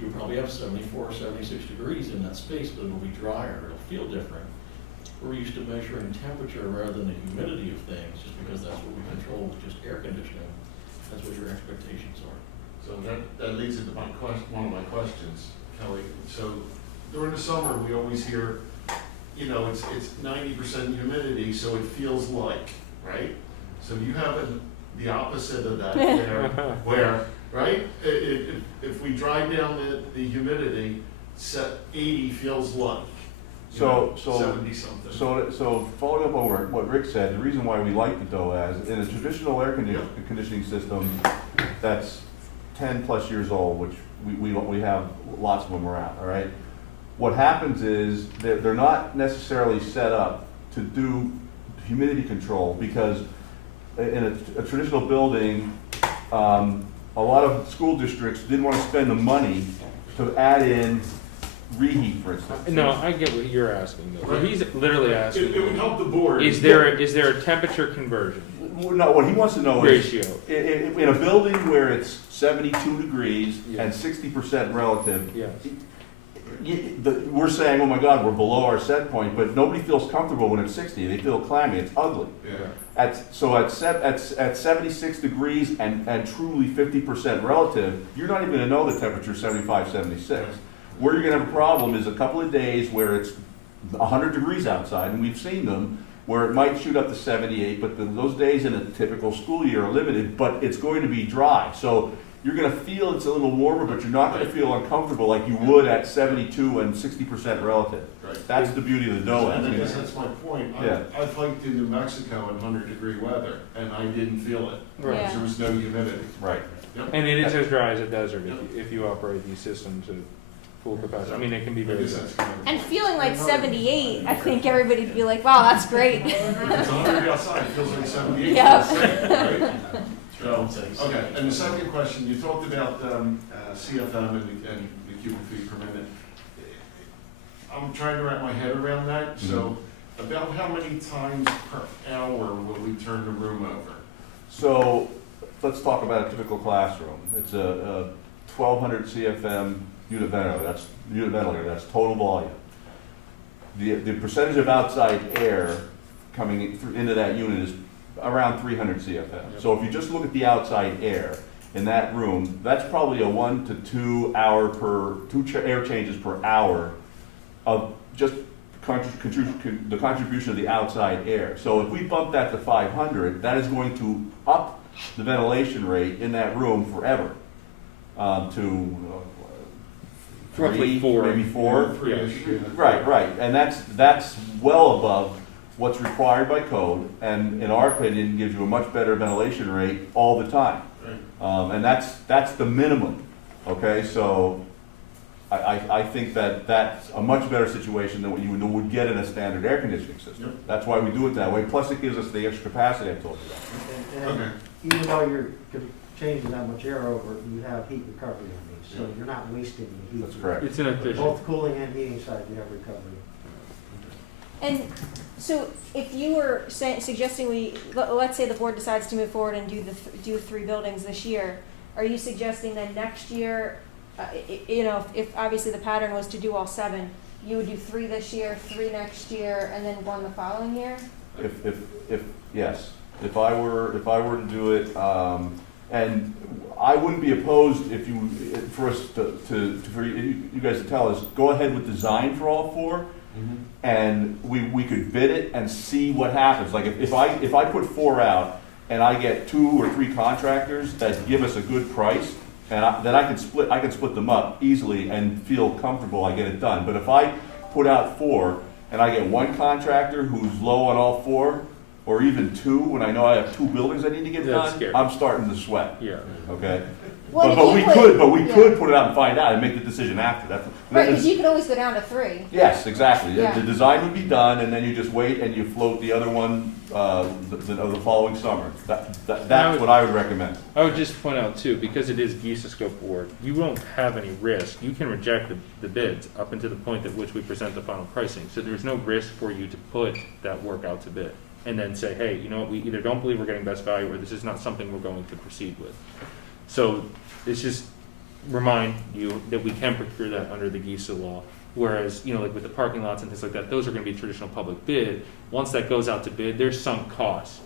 you probably have 74 or 76 degrees in that space, but it'll be drier, it'll feel different. We're used to measuring temperature rather than the humidity of things, just because that's what we control with just air conditioning. That's what your expectations are. So that leads into one of my questions, Kelly. So during the summer, we always hear, it's 90% humidity, so it feels like, right? So you have the opposite of that where right? If we drive down the humidity, 80 feels like, you know, 70 something. So following up on what Rick said, the reason why we like the DOAS, in a traditional air conditioning system that's 10 plus years old, which we have lots of them around, all right? What happens is that they're not necessarily set up to do humidity control, because in a traditional building, a lot of school districts didn't want to spend the money to add in reheat, for instance. No, I get what you're asking though. What he's literally asking, It would help the board. is there a temperature conversion No, what he wants to know is, ratio? in a building where it's 72 degrees Yeah. and 60% relative, Yes. we're saying, oh my God, we're below our set point, but nobody feels comfortable when it's 60. They feel clammy. It's ugly. Yeah. At 76 degrees and truly 50% relative, you're not even going to know the temperature 75, 76. Where you're going to have a problem is a couple of days where it's 100 degrees outside, and we've seen them, where it might shoot up to 78, but those days in a typical school year are limited, but it's going to be dry. So you're going to feel it's a little warmer, but you're not going to feel uncomfortable like you would at 72 and 60% relative. Right. That's the beauty of the dough. And I guess that's my point. Yeah. I've hiked in New Mexico in 100-degree weather, and I didn't feel it, Right. because there was no humidity. Right. Yep. And it is as dry as a desert if you operate these systems at full capacity. I mean, it can be I very guess dry. that's kind of- And feeling like 78, I think everybody'd be like, wow, that's great. It's 100 outside, it feels like 78. Yep. Right? So, Don't say okay, and the second question, you talked about CFM and the cubic feet per minute. I'm trying to wrap my head around that, so about how many times per hour will we turn the room over? So let's talk about a typical classroom. It's a 1200 CFM unit ventilator, that's total volume. The percentage of outside air coming into that unit is around 300 CFM. So if you just look at the outside air in that room, that's probably a 1 to 2 hour air changes per hour of just the contribution of the outside air. So if we bump that to 500, that is going to up the ventilation rate in that room forever to Roughly 3, four. maybe 4. Three-ish, yeah. Right, and that's well above what's required by code, and in our opinion, gives you a much better ventilation rate all the time. Right. And that's the minimum, okay? So I think that's a much better situation than what you would get in a standard air conditioning system. Yep. That's why we do it that way, plus it gives us the extra capacity I told you about. And Okay. even though you're changing that much air over, you have heat recovery on these, so Yeah. you're not wasting the heat. That's correct. It's inefficient. Both cooling and heating side, you have recovery. And so if you were suggesting let's say the board decides to move forward and do 3 buildings this year, are you suggesting that next year, if obviously the pattern was to do all 7, you would do 3 this year, 3 next year, and then 1 the following year? Yes, if I were to do it, and I wouldn't be opposed for us for you guys to tell us, go ahead with design for all 4, and we could bid it and see what happens. Like if I put 4 out and I get 2 or 3 contractors that give us a good price, and then I can split them up easily and feel comfortable I get it done. But if I put out 4 and I get 1 contractor who's low on all 4, or even 2, when I know I have 2 buildings I need to get That's done, scary. I'm starting to sweat. Yeah. Okay. Well, But if we you could put it out and find out and make the decision after that. Right, because you could always go down to 3. Yes, exactly. Yeah. The design would be done, and then you just wait and you float the other one the following summer. That's what I would recommend. I would just point out too, because it is Geesoscope award, you won't have any risk. You can reject the bids up until the point at which we present the final pricing. So there's no risk for you to put that work out to bid and then say, hey, you know what, we either don't believe we're getting best value or this is not something we're going to proceed with. So it's just remind you that we can procure that under the GISA law. Whereas, like with the parking lots and things like that, those are going to be traditional public bid. Once that goes out to bid, there's sunk costs,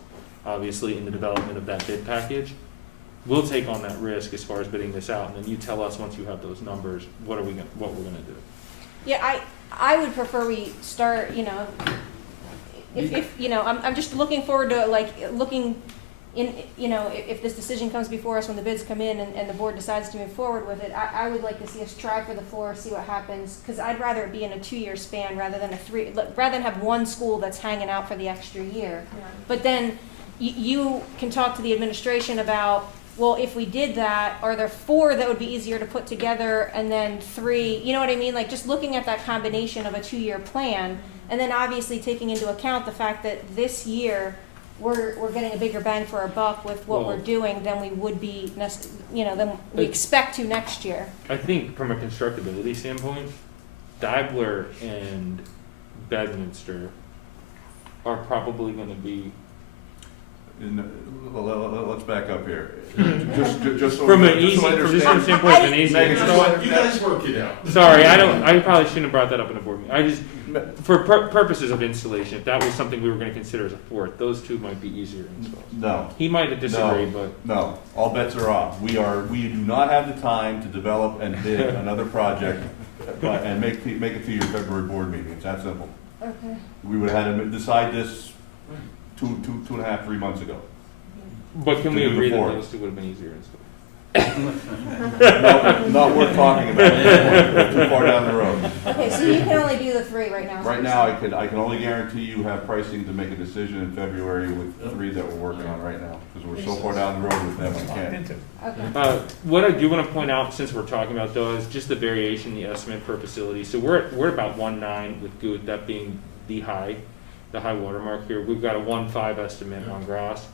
obviously, in the development of that bid package. We'll take on that risk as far as bidding this out, and then you tell us once you have those numbers what we're going to do. Yeah, I would prefer we start, if I'm just looking forward to looking if this decision comes before us when the bids come in and the board decides to move forward with it, I would like to see us try for the floor, see what happens, because I'd rather it be in a 2-year span rather than rather than have one school that's hanging out for the extra year. Yeah. But then you can talk to the administration about, well, if we did that, are there 4 that would be easier to put together and then 3, you know what I mean? Like just looking at that combination of a 2-year plan, and then obviously taking into account the fact that this year we're getting a bigger bang for our buck with what we're doing than we would be, than we expect to next year. I think from a constructability standpoint, Daibler and Bedminster are probably gonna be, Let's back up here. Just so from I an easy, from understand. this standpoint, an easy. Megan, You guys work it out. Sorry, I probably shouldn't have brought that up in the board meeting. I just, for purposes of installation, if that was something we were gonna consider as a 4th, those 2 might be easier to install. No, He might have disagreed, but no, all bets are off. We do not have the time to develop and bid another project and make it to your February board meeting. It's that simple. Okay. We would have had to decide this two and a half, 3 months ago. But can To we do the agree that 4th. those 2 would have been easier to install? Not worth talking about. We're too far down the road. Okay, so you can only do the 3 right now. is what Right you're now, saying. I can only guarantee you have pricing to make a decision in February with 3 that we're working on right now, because we're so far down the road with them, I can't. Okay. What I do want to point out, since we're talking about though, is just the variation in the estimate per facility. So we're about 1.9 with Good, that being the high watermark here. We've got a 1.5 estimate on Gross,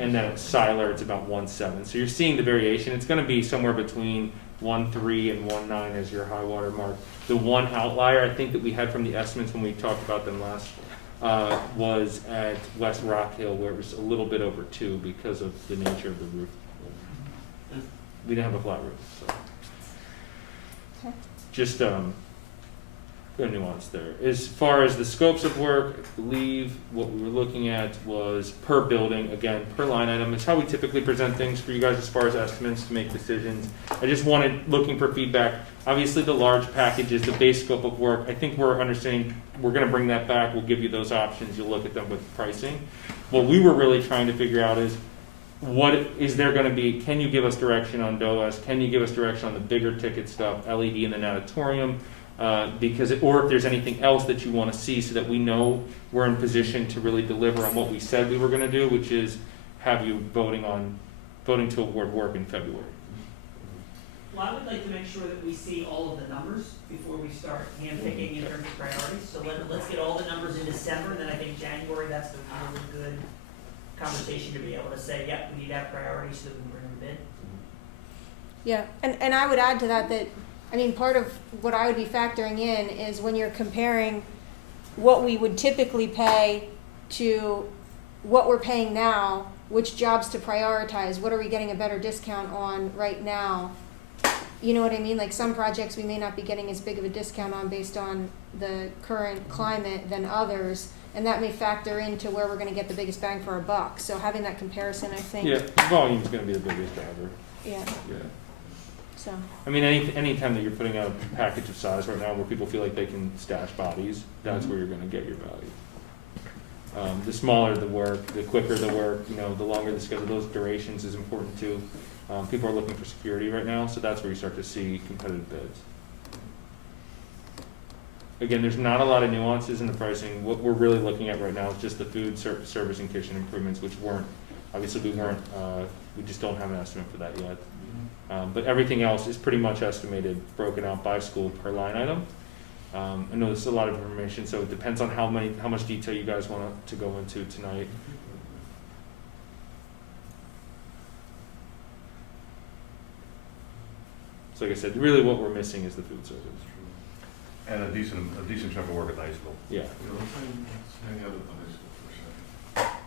and then at Seiler it's about 1.7. So you're seeing the variation. It's going to be somewhere between 1.3 and 1.9 as your high watermark. The one outlier I think that we had from the estimates when we talked about them last was at West Rock Hill, where it was a little bit over 2 because of the nature of the roof. We didn't have a flat roof, so. Okay. Just a nuance there. As far as the scopes of work, I believe what we were looking at was per building, again, per line item. It's how we typically present things for you guys as far as estimates to make decisions. I just wanted, looking for feedback. Obviously, the large packages, the base scope of work, I think we're understanding, we're gonna bring that back. We'll give you those options. You'll look at them with pricing. What we were really trying to figure out is, what is there going to be? Can you give us direction on DOAS? Can you give us direction on the bigger ticket stuff, LED and the natatorium? Or if there's anything else that you want to see, so that we know we're in position to really deliver on what we said we were going to do, which is have you voting to award work in February. Well, I would like to make sure that we see all of the numbers before we start handpicking in terms of priorities. So let's get all the numbers in December, and then I think January, that's the really good conversation to be able to say, yep, we need that priority so that we can bring them bid. Yeah, and I would add to that, I mean, part of what I would be factoring in is when you're comparing what we would typically pay to what we're paying now, which jobs to prioritize, what are we getting a better discount on right now? You know what I mean? Like some projects we may not be getting as big of a discount on based on the current climate than others, and that may factor into where we're gonna get the biggest bang for our buck. So having that comparison, I think. Yeah, volume's going to be the biggest driver. Yeah, Yeah. so. I mean, any time that you're putting out a package of size right now where people feel like they can stash bodies, that's where you're going to get your value. The smaller the work, the quicker the work, the longer the schedule, those durations is important too. People are looking for security right now, so that's where you start to see competitive bids. Again, there's not a lot of nuances in the pricing. What we're really looking at right now is just the food service and kitchen improvements, which we just don't have an estimate for that yet. But everything else is pretty much estimated, broken out by school per line item. I know this is a lot of information, so it depends on how much detail you guys want to go into tonight. So like I said, really what we're missing is the food service. And a decent chunk of work at the high school. Yeah. Let's hang out at the high school for a second.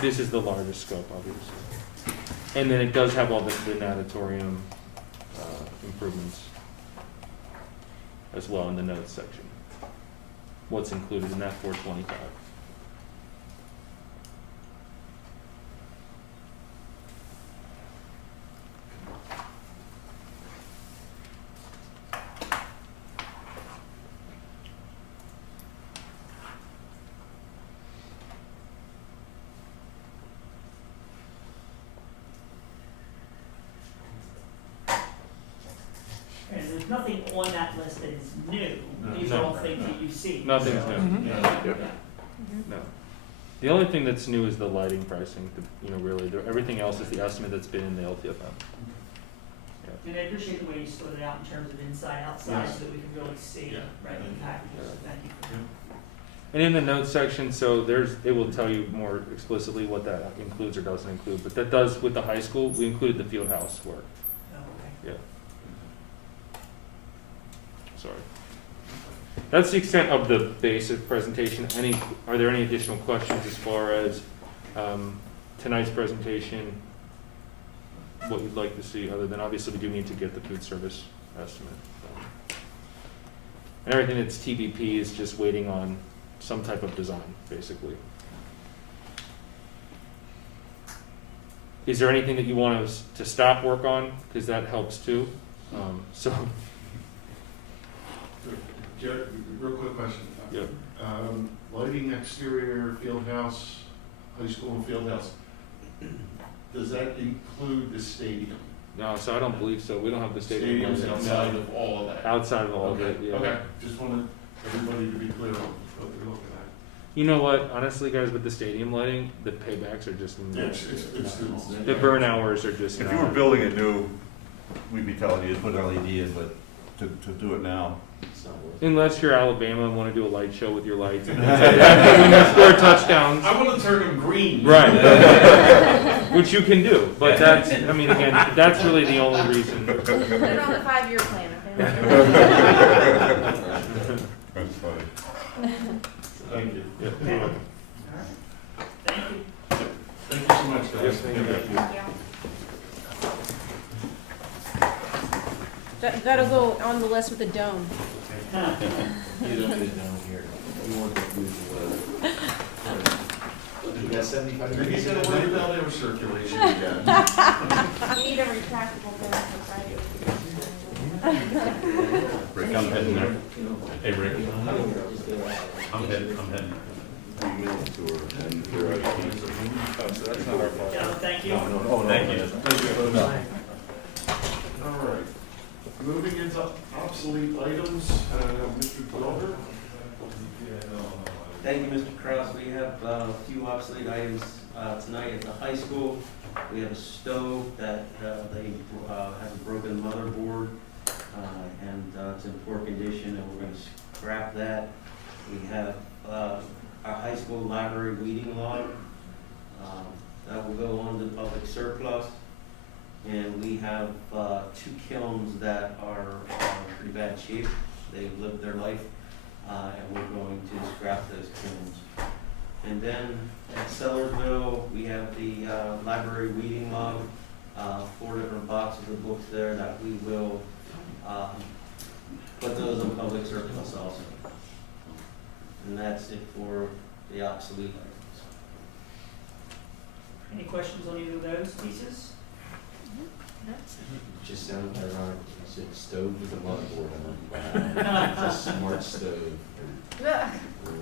This is the largest scope, obviously. And then it does have all the natatorium improvements as well in the notes section. What's included in that 425? nothing on that list that is new. No. These are all things that you see. Nothing's So, new. yeah. Mhm. No. The only thing that's new is the lighting pricing, really, everything else is the estimate that's been in the LTFM. And I appreciate the way you split it out in terms of inside, outside, Yes. so that we can really see, Yeah. right, the packages, so thank you for And in the notes section, so it will tell you more explicitly what that includes or doesn't include, but that does, with the high school, we included the field house work, Oh, okay. sorry. That's the extent of the basic presentation. Are there any additional questions as far as, tonight's presentation? What you'd like to see, other than obviously we do need to get the food service estimate. And everything that's TBP is just waiting on some type of design, basically. Is there anything that you want us to stop work on? Because that helps too. So, Jared, real quick question. yeah. Lighting exterior field house, high school and field house, does that include the stadium? No, so I don't believe so. We don't have the stadium. Stadium's outside of all of that? Outside of all of Okay, it, yeah. okay, just wanted everybody to be clear on what they're looking at. You know what? Honestly, guys, with the stadium lighting, the paybacks are just It's too long. the burn hours are just If you were not. building it new, we'd be telling you to put LED in, but to do it now, It's not worth it. Unless you're Alabama and want to do a light show with your lights and things like that, when you score touchdowns. I want to turn them green. Right. Which you can do, but that's, I mean, again, that's really the only reason. Put it on the 5-year plan, okay? that's funny. Thank you. Yeah. Okay. All right. Thank you. Thank you so much, guys. Yes, thank you. Thank you. That'll go on the list with the dome. You don't get it down here. You want to lose the weather. You got 75 Maybe degrees you in gotta the worry night. about air circulation again. You need a retractable fan for Friday. Rick, I'm heading there. Hey, Rick. I'm heading. Gentlemen, thank you. Thank you. All right. Moving into obsolete items, Mr. Glover. Thank you, Mr. Kraus. We have a few obsolete items tonight at the high school. We have a stove that has a broken motherboard, and it's in poor condition, and we're going to scrap that. We have our high school library weeding log. That will go on to public surplus. And we have 2 kilns that are in pretty bad shape. They've lived their life, and we're going to scrap those kilns. And then at Sellersville, we have the library weeding log, 4 different boxes of books there that we will put those on public surplus also. And that's it for the obsolete items. Any questions on either of those pieces? Just sounded ironic. You said stove with a motherboard. I'm like, wow, it's a smart stove. I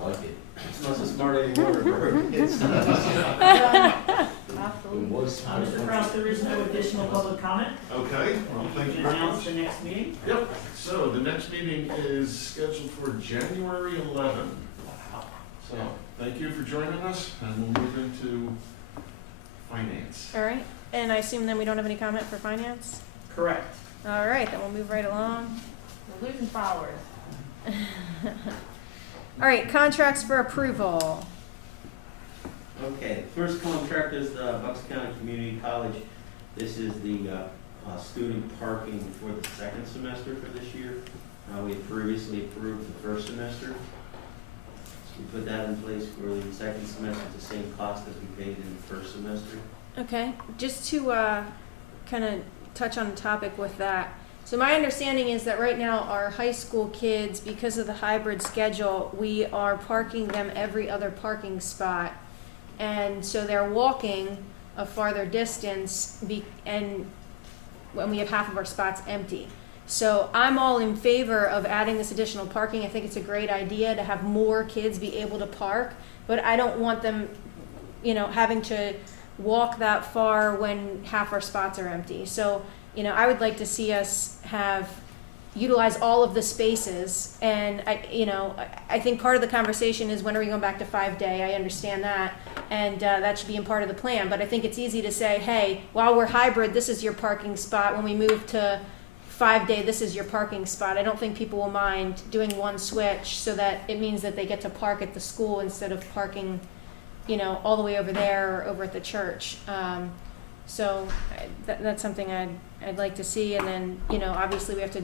like it. It's not so smart anymore. It's It Absolutely. was. Mr. Kraus, there is no additional public comment. Okay, well, thank You you can very announce much. the next meeting. Yep, so the next meeting is scheduled for January 11. So, thank you for joining us, and we'll move into finance. All right, and I assume then we don't have any comment for finance? Correct. All right, then we'll move right along. We're losing followers. All right, contracts for approval. Okay, first contract is the Bucks County Community College. This is the student parking for the second semester for this year. We had previously approved the first semester. So we put that in place for the second semester at the same cost as we paid in the first semester. Okay, just to kind of touch on the topic with that. So my understanding is that right now our high school kids, because of the hybrid schedule, we are parking them every other parking spot. And so they're walking a farther distance and when we have half of our spots empty. So I'm all in favor of adding this additional parking. I think it's a great idea to have more kids be able to park, but I don't want them, having to walk that far when half our spots are empty. So, I would like to see us have, utilize all of the spaces. And I think part of the conversation is, when are we going back to 5-day? I understand that, and that should be a part of the plan. But I think it's easy to say, hey, while we're hybrid, this is your parking spot. When we move to 5-day, this is your parking spot. I don't think people will mind doing one switch, so that it means that they get to park at the school instead of parking, all the way over there or over at the church. So that's something I'd like to see. And then, obviously we have to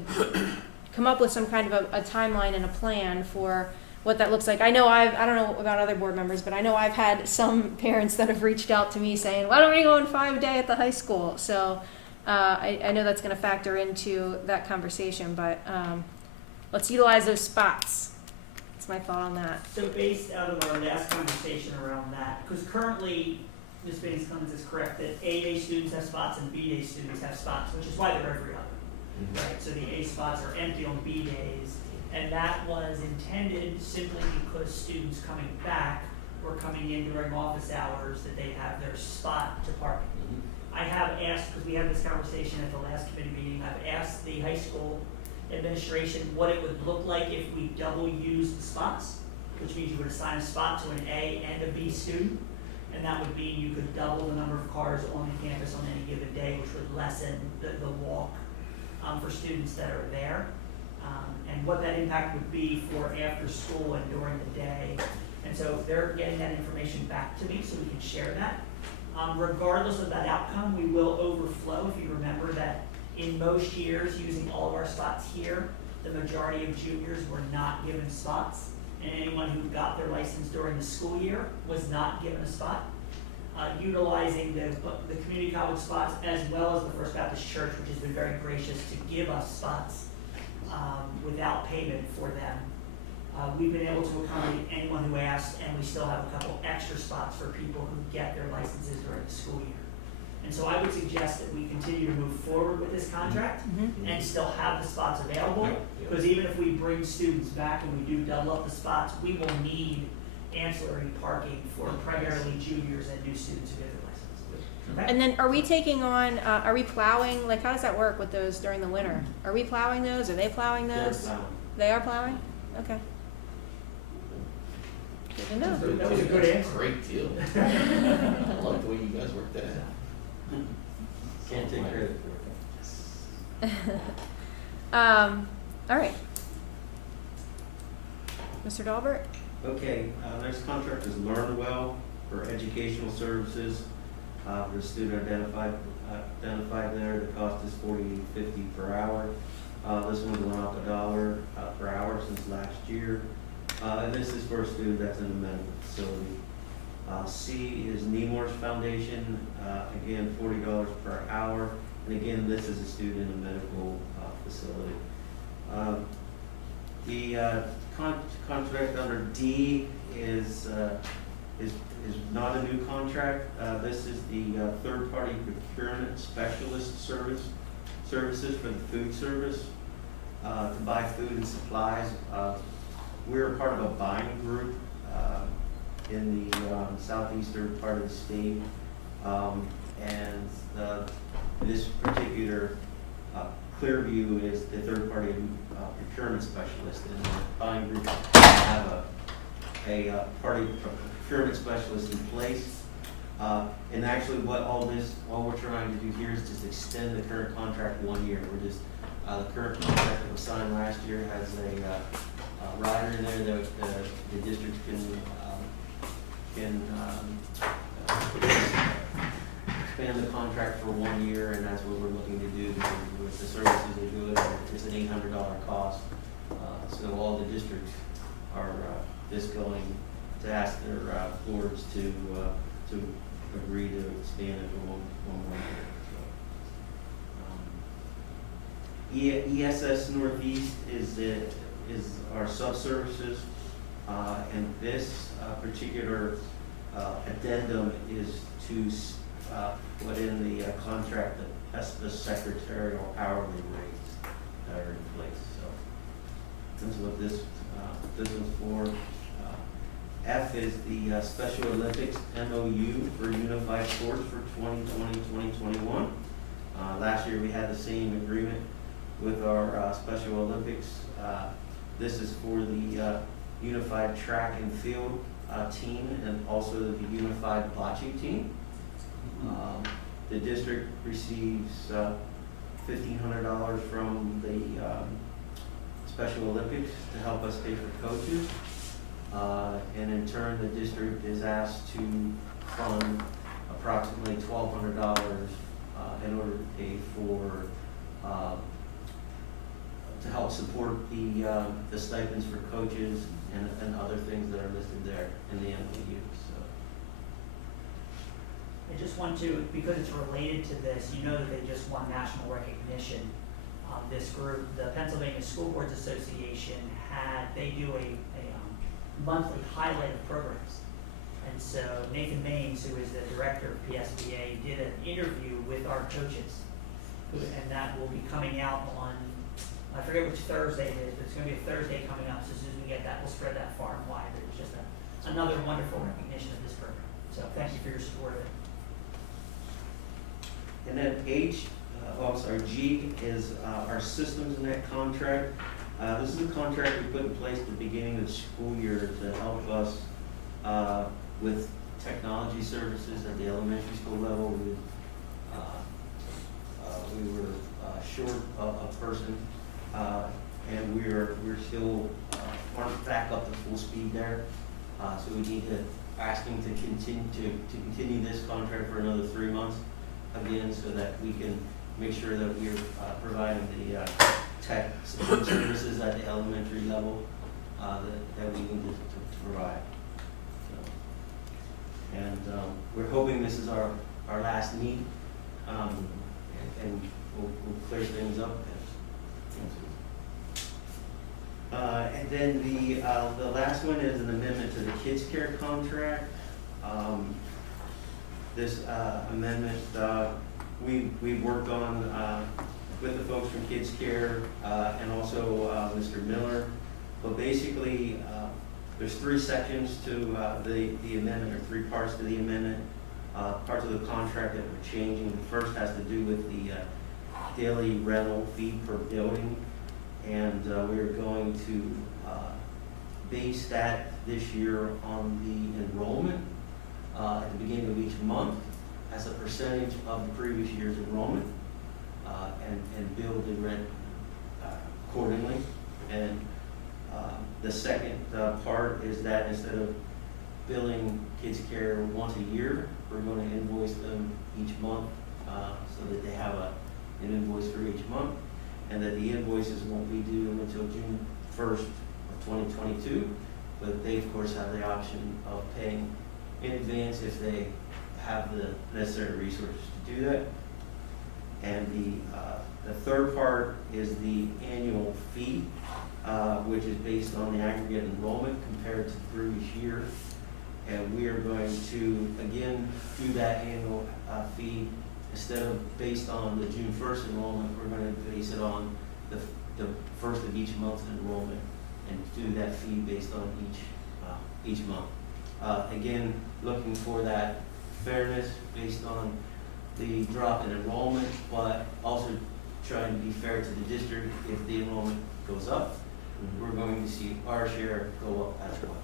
come up with some kind of a timeline and a plan for what that looks like. I know I don't know about other board members, but I know I've had some parents that have reached out to me saying, why don't we go on 5-day at the high school? So I know that's going to factor into that conversation, but let's utilize those spots. That's my thought on that. So based out of our last conversation around that, because currently, Ms. Baines Clemens is correct, that A-Day students have spots and B-Day students have spots, which is why they're every other, right? So the A spots are empty on B days, and that was intended simply because students coming back were coming in during office hours, that they have their spot to park. I have asked, because we had this conversation at the last committee meeting, I've asked the high school administration what it would look like if we double used the spots, which means you would assign a spot to an A and a B student. And that would mean you could double the number of cars on the campus on any given day, which would lessen the walk for students that are there. And what that impact would be for after school and during the day. And so they're getting that information back to me so we can share that. Regardless of that outcome, we will overflow. If you remember that in most years, using all of our spots here, the majority of juniors were not given spots. And anyone who got their license during the school year was not given a spot. Utilizing the community college spots, as well as the First Baptist Church, which has been very gracious to give us spots without payment for them. We've been able to accommodate anyone who asked, and we still have a couple extra spots for people who get their licenses during the school year. And so I would suggest that we continue to move forward with this contract and still have the spots available, because even if we bring students back and we do double up the spots, we will need ancillary parking for primarily juniors and new students who get their license. Okay? And then are we taking on, are we plowing? Like, how does that work with those during the winter? Are we plowing those? Are they plowing those? They are plowing? Okay. Good to know. That was a good answer. Great deal. I like the way you guys worked that out. Can't take credit for it. All right. Mr. Dahlbert? Okay, next contract is Learn Well for educational services. For the student identified there, the cost is $40.50 per hour. This one's went up $1 per hour since last year. And this is for a student that's in a medical facility. C is Nemours Foundation, again, $40 per hour. And again, this is a student in a medical facility. The contract under D is not a new contract. This is the third-party procurement specialist services for the food service to buy food and supplies. We're part of a buying group in the southeastern part of the state, and this particular Clearview is the third-party procurement specialist, and the buying group have a party procurement specialist in place. And actually, what we're trying to do here is just extend the current contract 1 year. We're just the current contract that was signed last year has a rider in there that the district can expand the contract for 1 year, and that's what we're looking to do with the services they do. It's an $800 cost. So all the districts are just going to ask their boards to agree to expand it for one more year. So, ESS Northeast is our sub-services, and this particular addendum is to put in the contract the secretarial hourly rates that are in place. So this is what this one's for. F is the Special Olympics MOU for Unified Sports for 2020-2021. Last year we had the same agreement with our Special Olympics. This is for the Unified Track and Field team and also the Unified Bocce team. The district receives $1,500 from the Special Olympics to help us pay for coaches. And in turn, the district is asked to fund approximately $1,200 in order to pay for, to help support the stipends for coaches and other things that are listed there in the MOU. So. I just want to, because it's related to this, you know that they just won national recognition. This group, the Pennsylvania School Boards Association, they do a monthly highlight of programs. And so Nathan Maines, who is the director of PSBA, did an interview with our coaches. And that will be coming out on, I forget which Thursday it is, but it's going to be a Thursday coming up. So as soon as we get that, we'll spread that far and wide. But it's just another wonderful recognition of this program. So thank you for your support of it. And then G is our systems net contract. This is a contract we put in place at the beginning of the school year to help us with technology services at the elementary school level. We were short a person, and we're still aren't back up to full speed there. So we need to ask him to continue this contract for another 3 months again, so that we can make sure that we're providing the tech support services at the elementary level that we need to provide. So, and we're hoping this is our last meet, and we'll clear things up. And then the last one is an amendment to the Kids Care contract. This amendment we worked on with the folks from Kids Care and also Mr. Miller. But basically, there's 3 sections to the amendment, or 3 parts to the amendment. Parts of the contract that we're changing. The first has to do with the daily rental fee per building, and we're going to base that this year on the enrollment at the beginning of each month as a percentage of the previous year's enrollment, and build the rent accordingly. And the second part is that instead of billing Kids Care once a year, we're going to invoice them each month so that they have an invoice for each month, and that the invoices won't be due until June 1st of 2022, but they of course have the option of paying in advance if they have the necessary resources to do that. And the third part is the annual fee, which is based on the aggregate enrollment compared to the previous year. And we are going to, again, do that annual fee. Instead of based on the June 1st enrollment, we're going to base it on the first of each month's enrollment, and do that fee based on each month. Again, looking for that fairness based on the drop in enrollment, but also trying to be fair to the district. If the enrollment goes up, we're going to see our share go up as well.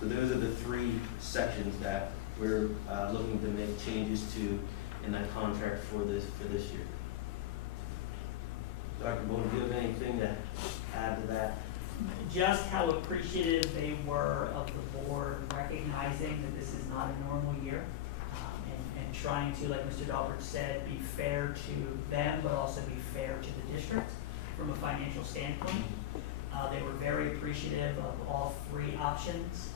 So those are the 3 sections that we're looking to make changes to in that contract for this year. Dr. Bowen, do you have anything to add to that? Just how appreciative they were of the board recognizing that this is not a normal year, and trying to, like Mr. Dahlberg said, be fair to them, but also be fair to the district from a financial standpoint. They were very appreciative of all 3 options.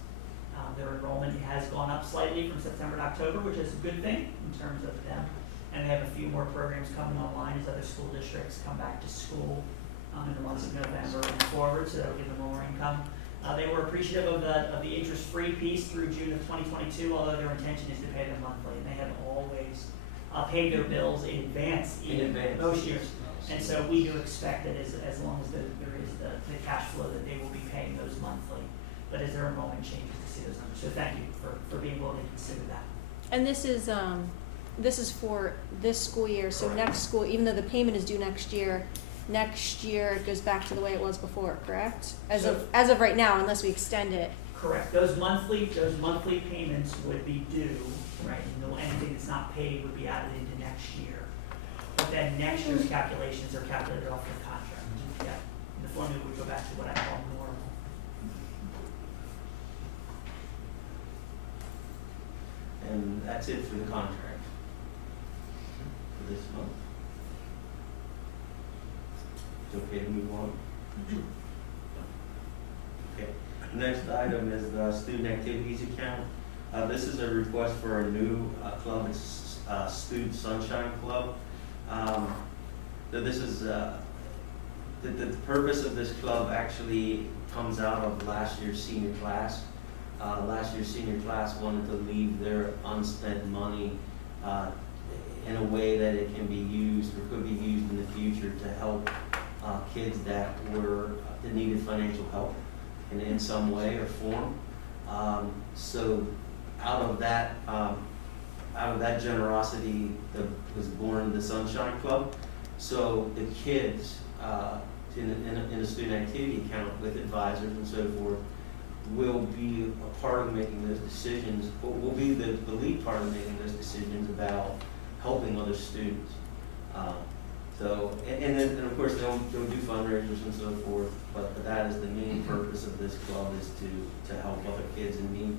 Their enrollment has gone up slightly from September to October, which is a good thing in terms of them. And they have a few more programs coming online as other school districts come back to school in the months of November and forward, so that'll give them more income. They were appreciative of the interest-free piece through June of 2022, although their intention is to pay them monthly. And they have always paid their bills in advance most years. And so we do expect that as long as there is the cash flow, that they will be paying those monthly. But as their enrollment changes, to see those numbers. So thank you for being willing to consider that. And this is this is for this school year, so Correct. next school, even though the payment is due next year it goes back to the way it was before, correct? As of right now, unless we extend it. Correct, those monthly payments would be due, right, and anything that's not paid would be added into next year. But then next year's calculations are calculated off the contract, yeah, the formula would go back to what I call normal. And that's it for the contract for this month. It's okay to move on? Okay, next item is the student activities account. This is a request for a new club, it's Student Sunshine Club. So this is, the purpose of this club actually comes out of last year's senior class. Last year's senior class wanted to leave their unspent money in a way that it can be used or could be used in the future to help kids that needed financial help in some way or form. So out of that generosity was born the Sunshine Club. So the kids in a student activity account with advisors and so forth will be a part of making those decisions, but will be the lead part of making those decisions about helping other students. And then of course they'll do fundraisers and so forth, but that is the main purpose of this club, is to help other kids in need.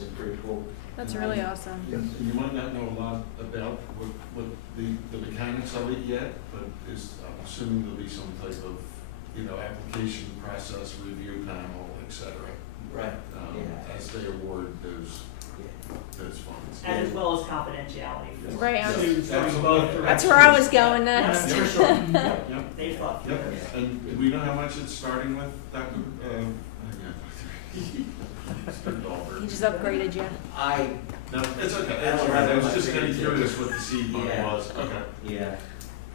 It's pretty cool. That's really awesome. Yes, and you might not know a lot about what the mechanics of it yet, but I'm assuming there'll be some type of, application process, review panel, et cetera. Right. As they award those funds. And as well as confidentiality. Right, For I was- students going both directions. That's where I was going next. Yeah, for sure. Yep, yep, They thought. yep. And do we know how much it's starting with, Dr.? He just upgraded you. No, it's okay, it's all right, I was just kind of curious what the seed money Yeah. was, okay. Yeah.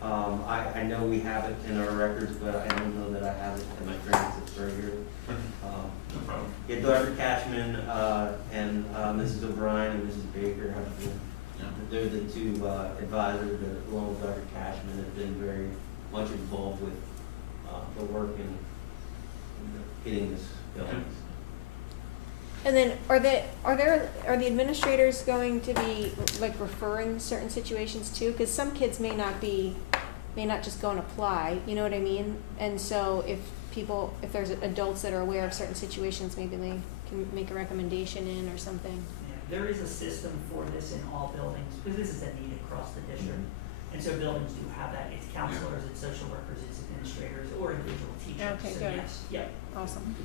I know we have it in our records, but I don't know that I have it in my fingertips right here. No problem. Yeah, Dr. Cashman, and Mrs. O'Brien and Mrs. Baker Yeah. they're the two advisors that, along with Dr. Cashman, have been very much involved with the work in getting this going. And then are the administrators going to be like referring certain situations too? Because some kids may not just go and apply, you know what I mean? And so if there's adults that are aware of certain situations, maybe they can make a recommendation in or something. Yeah, there is a system for this in all buildings, because this is a need across the district. And so buildings do have that, it's counselors, it's social workers, it's administrators, or individual teachers. Okay, So good. yes, yeah. Awesome.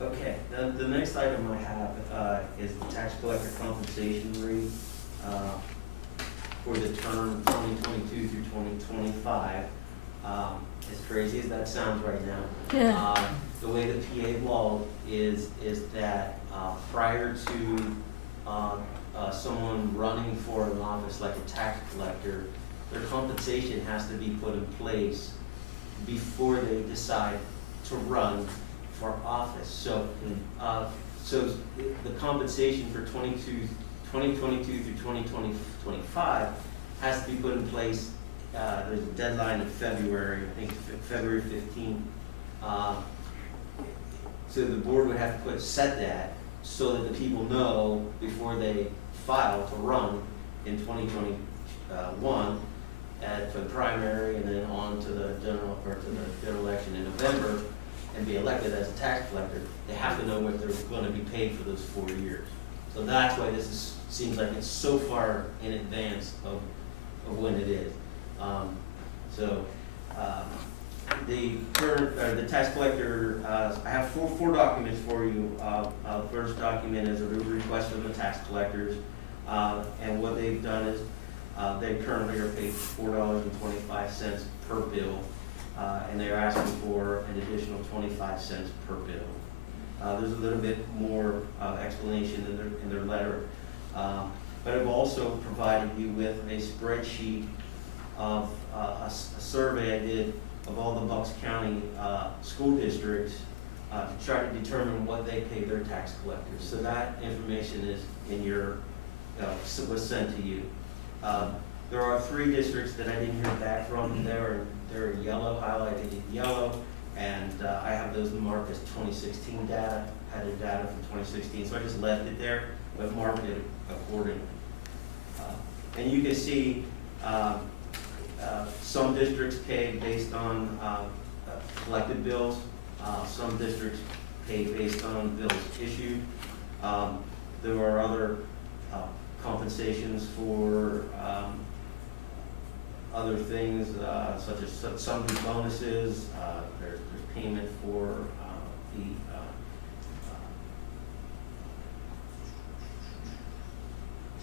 Okay, the next item I have is the tax collector compensation rate for the term 2022 through 2025. As crazy as that sounds right now, the way the PA law is that prior to someone running for an office like a tax collector, their compensation has to be put in place before they decide to run for office. So, so the compensation for 2022 through 2025 has to be put in place. There's a deadline in February, I think February 15th. So the board would have to set that so that the people know before they file to run in 2021 for the primary, and then on to the general election in November, and be elected as a tax collector. They have to know what they're going to be paid for those 4 years. So that's why seems like it's so far in advance of when it is. The tax collector, I have four documents for you. The first document is a request from the tax collectors, and what they've done is they currently are paid $4.25 per bill, and they're asking for an additional 25 cents per bill. There's a little bit more explanation in their letter, but I've also provided you with a spreadsheet of a survey I did of all the Bucks County school districts to try to determine what they pay their tax collectors. So that information is in your, was sent to you. There are 3 districts that I didn't hear back from. They're yellow, highlighted in yellow, and I have those marked as 2016 data, had their data from 2016, so I just left it there, but marked it accordingly. And you can see some districts pay based on collected bills, some districts pay based on bills issued. There are other compensations for other things, such as some bonuses, there's payment for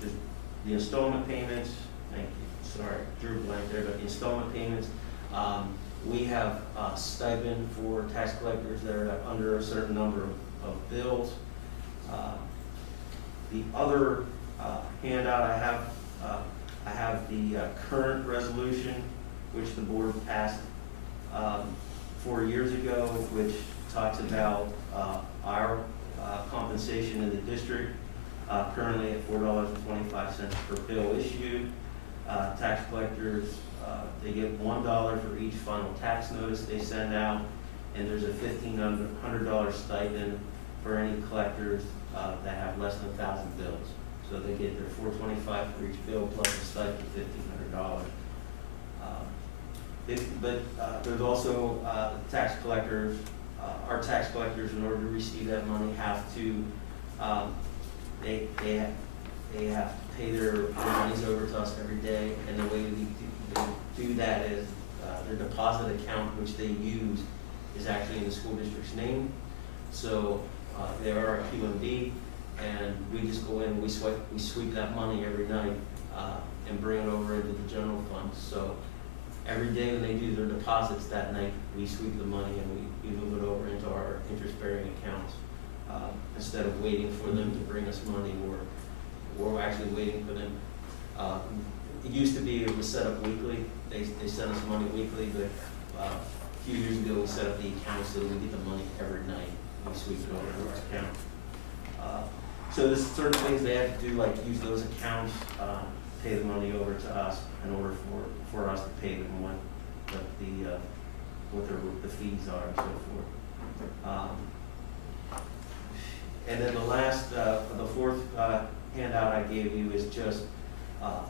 just the installment payments. Thank you, sorry, drew a blank there, but the installment payments. We have a stipend for tax collectors that are under a certain number of bills. The other handout I have the current resolution, which the board passed 4 years ago, which talks about our compensation in the district, currently at $4.25 per bill issued. Tax collectors, they get $1 for each final tax notice they send out, and there's a $1,500 stipend for any collectors that have less than 1,000 bills. So they get their $4.25 for each bill plus a stipend of $1,500. But there's also tax collectors. Our tax collectors, in order to receive that money, have to they have to pay their monies over to us every day, and the way they do that is their deposit account, which they use, is actually in the school district's name. So they are a QMB, and we just go in, we sweep that money every night and bring it over into the general fund. So every day when they do their deposits that night, we sweep the money and we move it over into our interest-bearing accounts instead of waiting for them to bring us money, or we're actually waiting for them. It used to be it was set up weekly. They sent us money weekly, but a few years ago we set up the account so that we get the money every night. We sweep it over to our account. So there's certain things they have to do, like use those accounts, pay the money over to us in order for us to pay them what the fees are and so forth. And then the last, the fourth handout I gave you is just a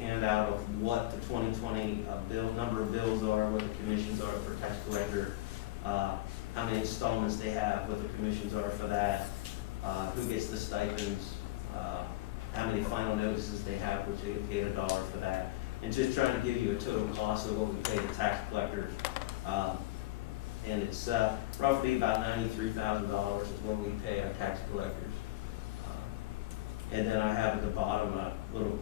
handout of what the 2020 number of bills are, what the commissions are for tax collector, how many installments they have, what the commissions are for that, who gets the stipends, how many final notices they have, which they get paid $1 for that, and just trying to give you a total cost of what we pay the tax collectors. And it's roughly about $93,000 is what we pay our tax collectors. And then I have at the bottom a little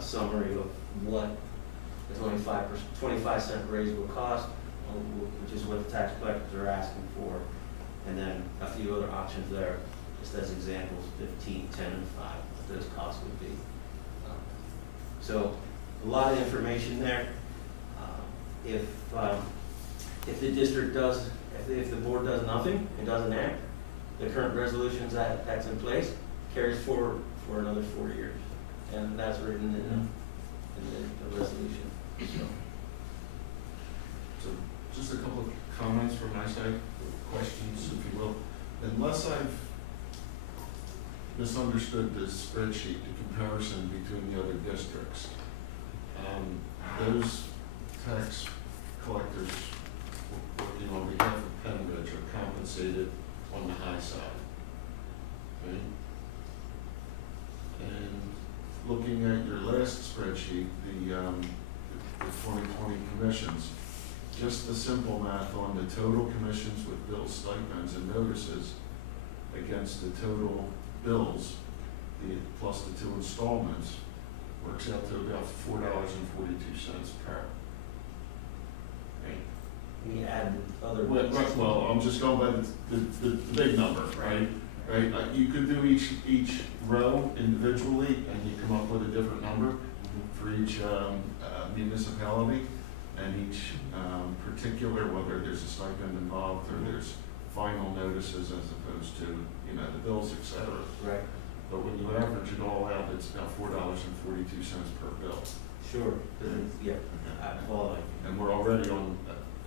summary of what the 25-cent raise will cost, which is what the tax collectors are asking for. And then a few other options there, just as examples, 15, 10, and 5, what those costs would be. So a lot of information there. If the district does, if the board does nothing and doesn't act, the current resolutions that's in place carries forward for another 4 years. And that's written in the resolution. So just a couple of comments from my side, questions, if you will. Unless I've misunderstood this spreadsheet, the comparison between the other districts, those tax collectors working on behalf of Penridge are compensated on the high side, right? And looking at your last spreadsheet, the 2020 commissions, just the simple math on the total commissions with bills, stipends, and notices against the total bills, plus the 2 installments, works out to about $4.42 per. Right? We add other. Well, I'm just going by the big number, right? Right. You could do each row individually, and you come up with a different number for each municipality, and each particular, whether there's a stipend involved or there's final notices as opposed to, you know, the bills, et cetera. Right, But when you average it all out, it's about $4.42 per bill. sure, 'cause it's, yeah, well, And we're already on,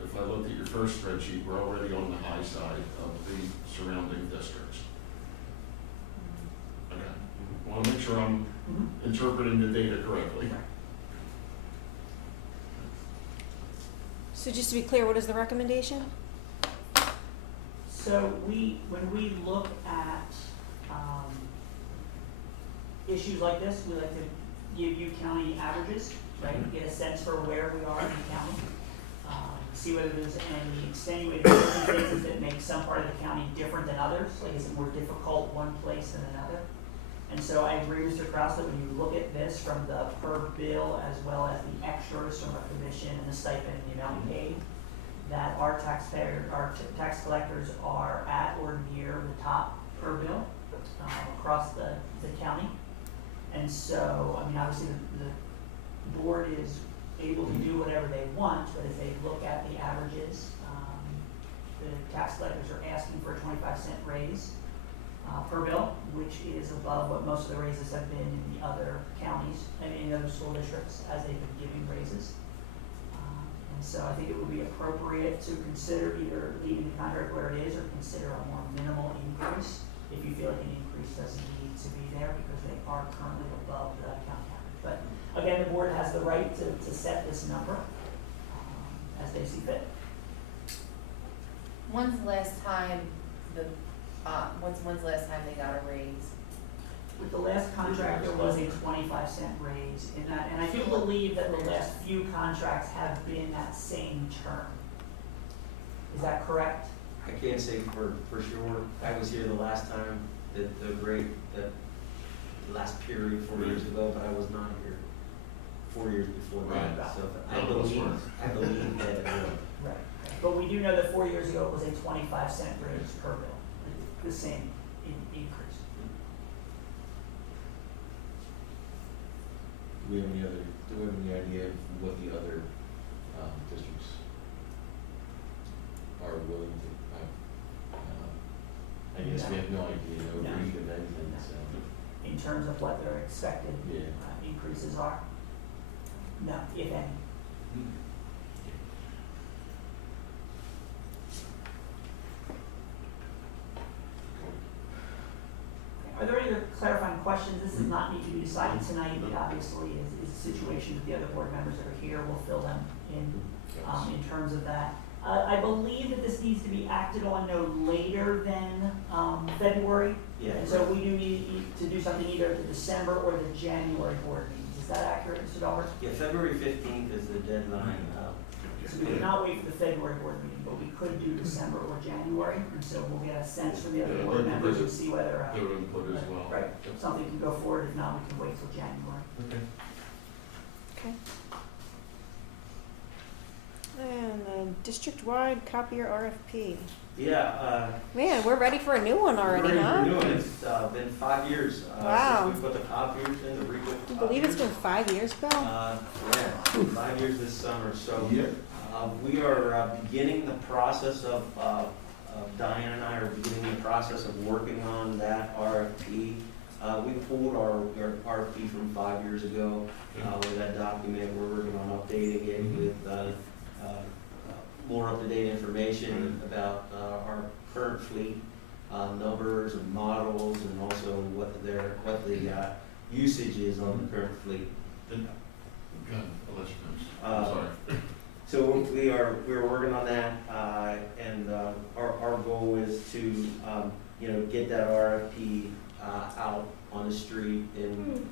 if I looked at your first spreadsheet, we're already on the high side of the surrounding districts. Okay, want to make sure I'm interpreting the data correctly. So just to be clear, what is the recommendation? So when we look at, issues like this, we like to give you county averages, right? Get a sense for where we are in the county. See whether there's any extenuating circumstances that make some part of the county different than others, like is it more difficult one place than another? And so I agree, Mr. Kraus, that when you look at this from the per bill as well as the extras from a commission and the stipend and the amount paid, that our tax collectors are at or near the top per bill across the county. And so, I mean, obviously the board is able to do whatever they want, but if they look at the averages, the tax collectors are asking for a 25-cent raise per bill, which is above what most of the raises have been in the other counties and in other school districts as they've been giving raises. And so I think it would be appropriate to consider either leaving the contract where it is or consider a more minimal increase if you feel like an increase doesn't need to be there because they are currently above the county average. But again, the board has the right to set this number as they see fit. When's the last time when's the last time they got a raise? With the last contract, there was a 25-cent raise in that, and I do believe that the last few contracts have been that same term. Is that correct? I can't say for sure. I was here the last time that that last period 4 years ago, but I was not here 4 years before that. Right. So That was worse. I believe that it was. Right. But we do know that 4 years ago it was a 25-cent raise per bill, the same increase. Do we have any idea of what the other districts are willing to, I guess we have no idea, no No. read of anything, so. In terms of what their expected Yeah. increases are? No, if any. Are there any other clarifying questions? This does not need to be decided tonight. It obviously is a situation that the other board members that are here will fill them in terms of that. I believe that this needs to be acted on no later than February. Yeah. And so we do need to do something either at the December or the January board meetings. Is that accurate, Mr. Delbert? Yeah, February 15th is the deadline. So we cannot wait for the February board meeting, but we could do December or January. And so we'll get a sense from the other Yeah, board like the members and visit. see whether, Their input as well. right, something can go forward. If not, we can wait till January. Okay. Okay. And the district-wide copier RFP. Yeah, Man, we're ready for a new one already, we're huh? renewing it. It's been 5 years Wow. since we put the copiers in, the re-put Do you believe it's been copiers. 5 years, Bill? Yeah, 5 years this summer, so. Yeah. We are beginning the process of Diane and I are beginning the process of working on that RFP. We pulled our RFP from 5 years ago with that document. We're working on updating it with more up-to-date information about our current fleet, numbers and models, and also what the usage is on the current fleet. Go ahead, I'll let you finish. Uh, Sorry. So we're working on that, and our goal is to, get that RFP out on the street in,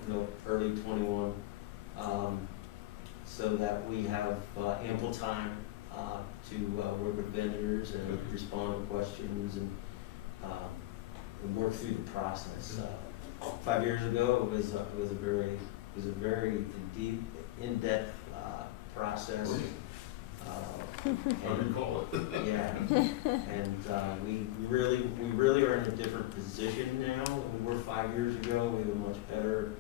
early 21, so that we have ample time to work with vendors and respond to questions and work through the process. 5 years ago, it was a very deep, in-depth process. I recall it. Yeah, and we really are in a different position now than we were 5 years ago. We have a much better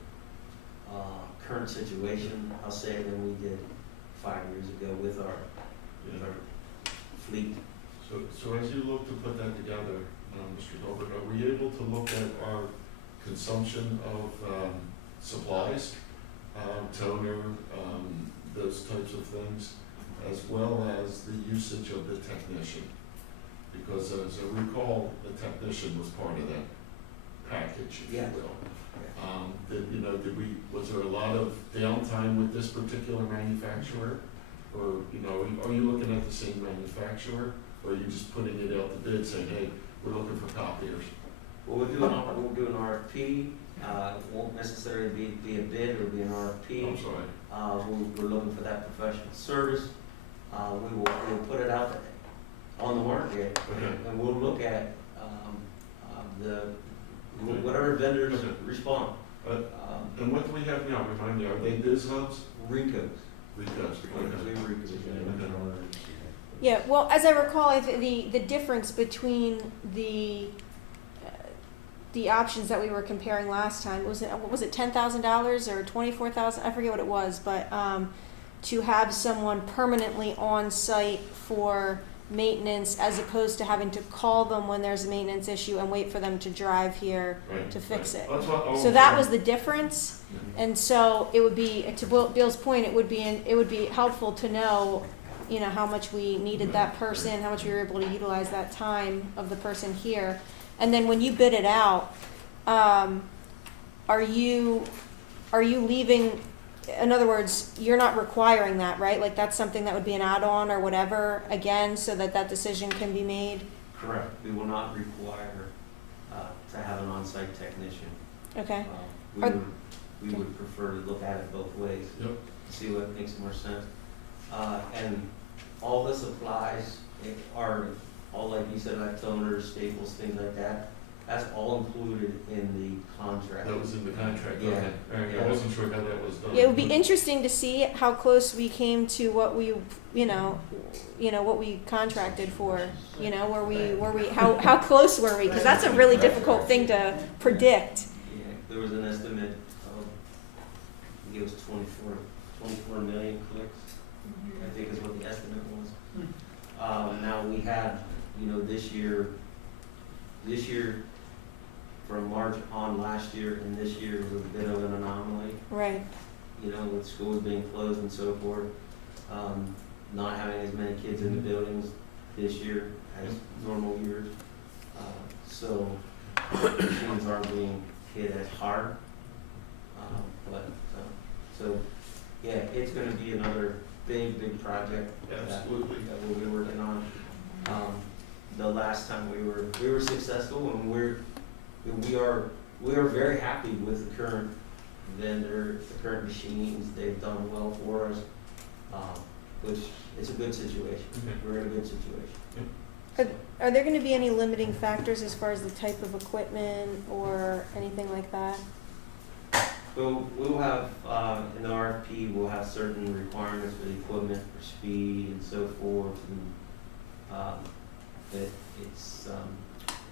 current situation, I'll say, than we did 5 years ago with our fleet. So as you look to put that together, Mr. Gilbert, are we able to look at our consumption of supplies, toner, those types of things, as well as the usage of the technician? Because as I recall, the technician was part of that package, if you Yeah. will. Was there a lot of downtime with this particular manufacturer? Or, are you looking at the same manufacturer? Or are you just putting it out to bid saying, hey, we're looking for copiers? Well, we'll do an RFP, it won't necessarily be a bid, it'll be an RFP. I'm sorry. We're looking for that professional service. We'll put it out on the market, Okay. and we'll look at, whatever vendors Okay. respond. And what do we have now? Remind me, are they Biz Hubs? Recos. Because, Yeah, well, as I recall, the difference between the options that we were comparing last time, was it $10,000 or $24,000? I forget what it was, but to have someone permanently on site for maintenance as opposed to having to call them when there's a maintenance issue and wait for them to drive here to fix it. So that was the difference. And so it would be, to Bill's point, it would be helpful to know, how much we needed that person, how much we were able to utilize that time of the person here. And then when you bid it out, are you leaving, in other words, you're not requiring that, right? Like that's something that would be an add-on or whatever, again, so that decision can be made? Correct. We will not require to have an on-site technician. Okay. We would prefer to look at it both ways. Yep. To see what makes more sense. And all the supplies are, all like you said, like toners, staples, things like that. That's all included in the contract. That was in the contract, Yeah. okay. All right, I wasn't sure how that was done. Yeah, it would be interesting to see how close we came to what we, what we contracted for. How close were we? Because that's a really difficult thing to predict. Yeah, there was an estimate of, I think it was 24 million clicks, I think is what the estimate was. Now we had, this year, from March on last year and this year was a bit of an anomaly, Right. With schools being closed and so forth. Not having as many kids in the buildings this year as normal years. So machines aren't being hit as hard. Yeah, it's gonna be another big project Absolutely. that we'll be working on. The last time we were successful, and we are very happy with the current vendor, the current machines. They've done well for us, which it's a good situation. Okay. We're in a good situation. Are there going to be any limiting factors as far as the type of equipment or anything like that? So we'll have, in the RFP, we'll have certain requirements for the equipment, for speed and so forth. And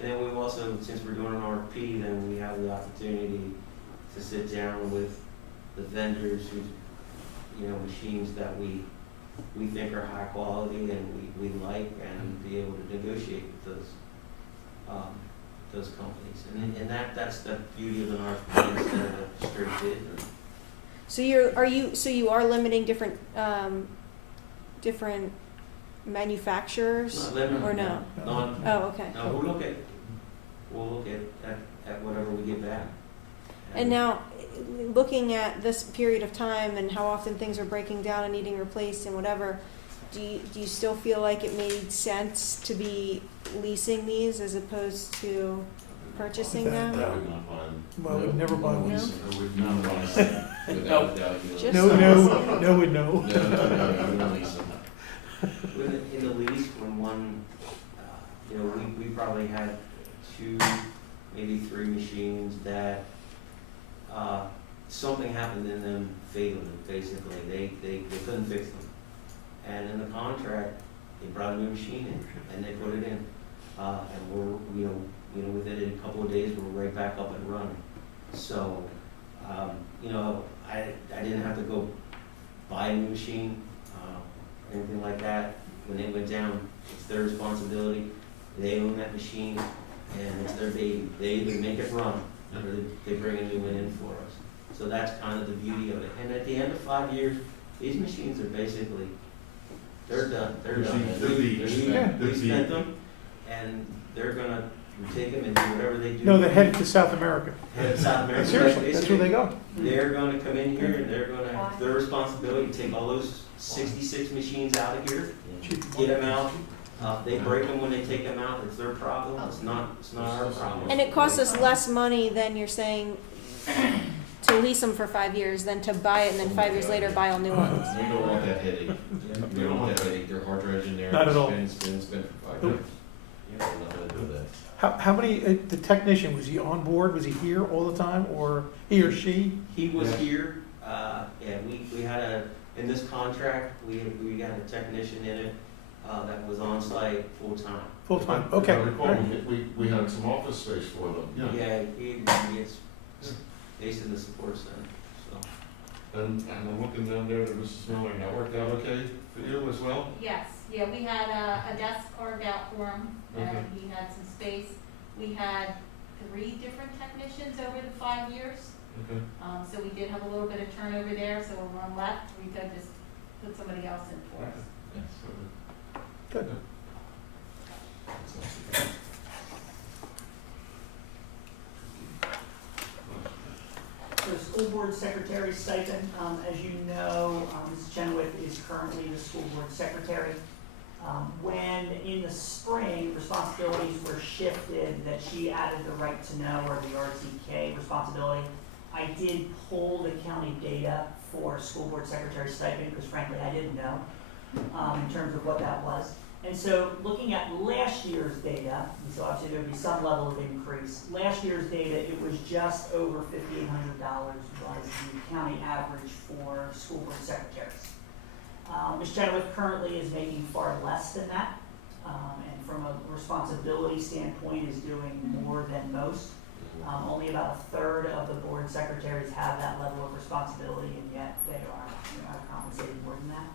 and then we've also, since we're doing an RFP, then we have the opportunity to sit down with the vendors who, machines that we think are high quality and we like, and be able to negotiate with those companies. And that's the beauty of an RFP instead of a straight bid. So you are limiting different manufacturers, Not limited. or no? Non, Oh, okay. no, we'll look at whatever we get back. And now, looking at this period of time and how often things are breaking down and needing replaced and whatever, do you still feel like it made sense to be leasing these as opposed to purchasing them? I would not buy them. Well, we'd never buy No. one. I would not buy them. Without a doubt, Just- No, and no. No, I wouldn't lease them. In the lease, when one, we probably had 2, maybe 3 machines that, something happened in them fatally, basically. They couldn't fix them. And in the contract, they brought a new machine in and they put it in. And we're, within a couple of days, we're right back up and running. So, I didn't have to go buy a new machine, anything like that. When it went down It's their responsibility, they own that machine, and it's their baby. They either make it run, or they bring a new one in for us. So that's kind of the beauty of it. And at the end of 5 years, these machines are basically, they're done, they're done. They're beat. We spent them, and they're gonna take them and do whatever they do. No, they're headed to South America. Head to South America. Seriously, that's where they go. They're gonna come in here and they're gonna, it's their responsibility to take all those 66 machines out of here, get them out. They break them when they take them out, it's their problem, it's not our problem. And it costs us less money than you're saying to lease them for 5 years than to buy it and then 5 years later buy all new ones. We don't want that headache. We don't want that headache. Their hard drives in there. Not at all. Spin for 5 years. You know, we're not gonna do that. How many, the technician, was he on board, was he here all the time, or he or she? He was here, yeah, we had in this contract, we got a technician in it, that was on site full-time. Full-time, If okay. I recall, all right. we had some office space for them, yeah. Yeah, he gets based in the support center, so. And I'm looking down there to Mrs. Miller, and that worked out okay for you as well? Yes, yeah, we had a desk carved out for him, and Okay. he had some space. We had 3 different technicians over the 5 years, Okay. so we did have a little bit of turnover there, so when one left, we could just put somebody else in for us. Good. So school board secretary stipend, as you know, Ms. Chenoweth is currently the school board secretary. When in the spring, responsibilities were shifted, that she added the right to know or the RTK responsibility, I did pull the county data for school board secretary stipend, because frankly, I didn't know, in terms of what that was. And so looking at last year's data, and so obviously there would be some level of increase. Last year's data, it was just over $5,800 was the county average for school board secretaries. Ms. Chenoweth currently is making far less than that, and from a responsibility standpoint is doing more than most. Only about a third of the board secretaries have that level of responsibility, and yet they are compensated more than that.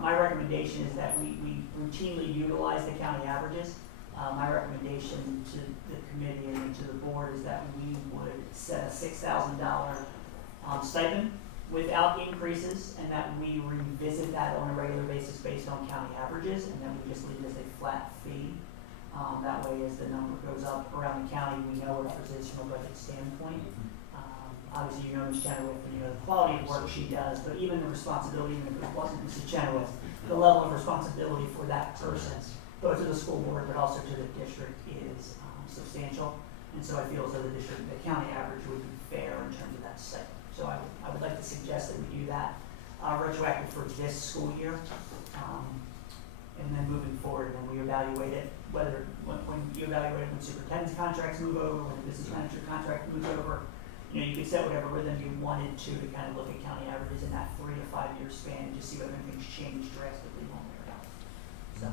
My recommendation is that we routinely utilize the county averages. My recommendation to the committee and to the board is that we would set a $6,000 stipend without increases, and that we revisit that on a regular basis based on county averages, and then we just leave it as a flat fee. That way, as the number goes up around the county, we know what it is from a budget standpoint. Obviously, you know Ms. Chenoweth, and you know the quality of work she does, but even the responsibility, even if it wasn't Mrs. Chenoweth, the level of responsibility for that person, both to the school board, but also to the district, is substantial. And so I feel as though the county average would be fair in terms of that stipend. So I would like to suggest that we do that retroactive for this school year. And then moving forward, then we evaluate it, whether, when you evaluate it, when superintendent's contracts move over, when the business manager contract moves over, you know, you could set whatever rhythm you wanted to kind of look at county averages in that 3 to 5 year span and just see whether anything's changed drastically one way or not. So.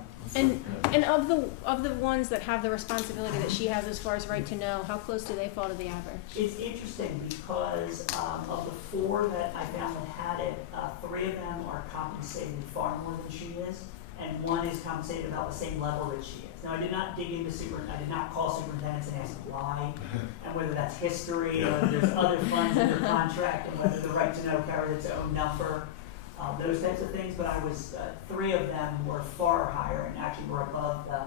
And of the ones that have the responsibility that she has as far as right to know, how close do they fall to the average? It's interesting because of the 4 that I found that had it, 3 of them are compensated far more than she is, and 1 is compensated about the same level that she is. Now, I did not dig into I did not call superintendents and ask why, and whether that's history, or whether there's other funds in their contract, and whether the right to know carried its own number, those types of things. But I was 3 of them were far higher and actually were above the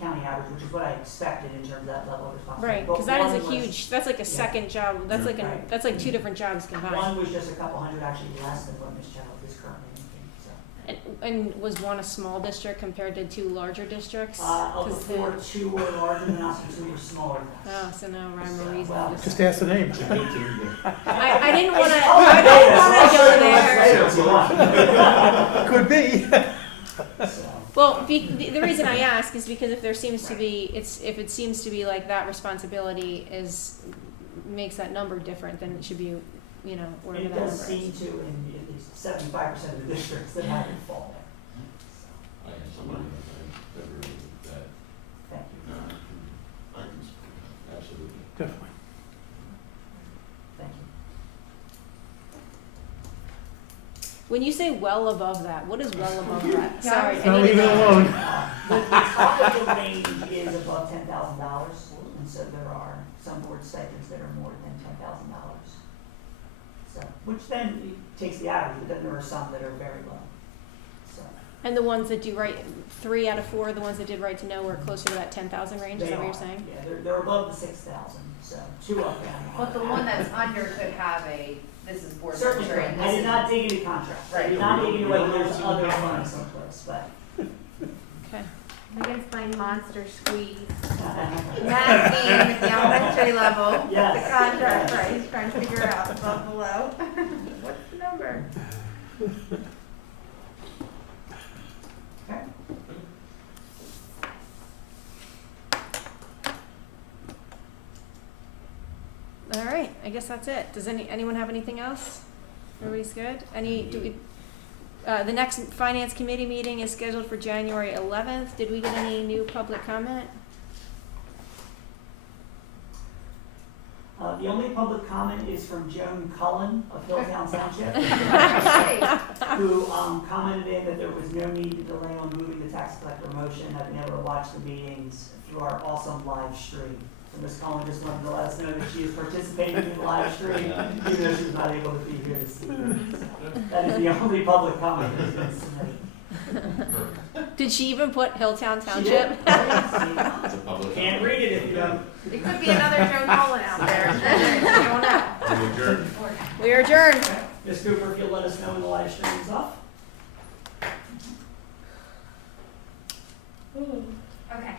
county average, which is what I expected in terms of that level of responsibility. Right, because that But is a one was- huge, that's like a second job, that's like Right. that's like 2 different jobs combined. 1 was just a couple hundred actually less than what Ms. Chenoweth is currently making, so. And was 1 a small district compared to 2 larger districts? Of the 'Cause 4, 2 were larger than us and 2 were smaller than us. Oh, so no rhyme or So, reason. well, Just ask the name. I didn't want to. I didn't want to go there. Could be. So, Well, the reason I ask is because if there seems to be, if it seems to be like that responsibility makes that number different, then it should be, you know, wherever It that number does is. seem to in at least 75% of the districts that have it fall there. I have someone that agree with that, Thank you, I can support that. absolutely. Definitely. thank you. When you say well above that, what is well above that? Sorry, I Now need leave to it know. alone. The top of the range is above $10,000, and so there are some board stipends that are more than $10,000. So, which then takes the average, but then there are some that are very low. So And the ones that do right, 3 out of 4, the ones that did right to know were closer to that 10,000 range, is they that what you're are. saying? Yeah, they're above the 6,000. So 2 up and But the one that's under could have a, this is board certainly secretary, correct. and I this did is. not dig into contracts. I Right. did not dig into We whether don't there's know other what's in the funds contract. someplace, but. Okay. Megan's playing Monster Squeeze. Math game at the elementary level. Yes. The contract price, trying to figure out above below. What's the number? Okay. All right, I guess that's it. Does anyone have anything else? Everybody's good? The next finance committee meeting is scheduled for January 11th. Did we get any new public comment? The only public comment is from Joan Cullen of Hilltown Township, who commented in that there was no need to delay on moving the tax collector motion. I've been able to watch the meetings through our awesome live stream. So Ms. Cullen just wanted to let us know that she is participating in the live stream, even though she's not able to be here to see it. So that is the only public comment that's been submitted. Did she even put Hilltown She Township? did. Yes, It's a public. can't read it if you don't. It could be another Joan Cullen out there. You don't know. We are adjourned. Ms. Cooper, if you'll let us know when the live stream is off. Okay.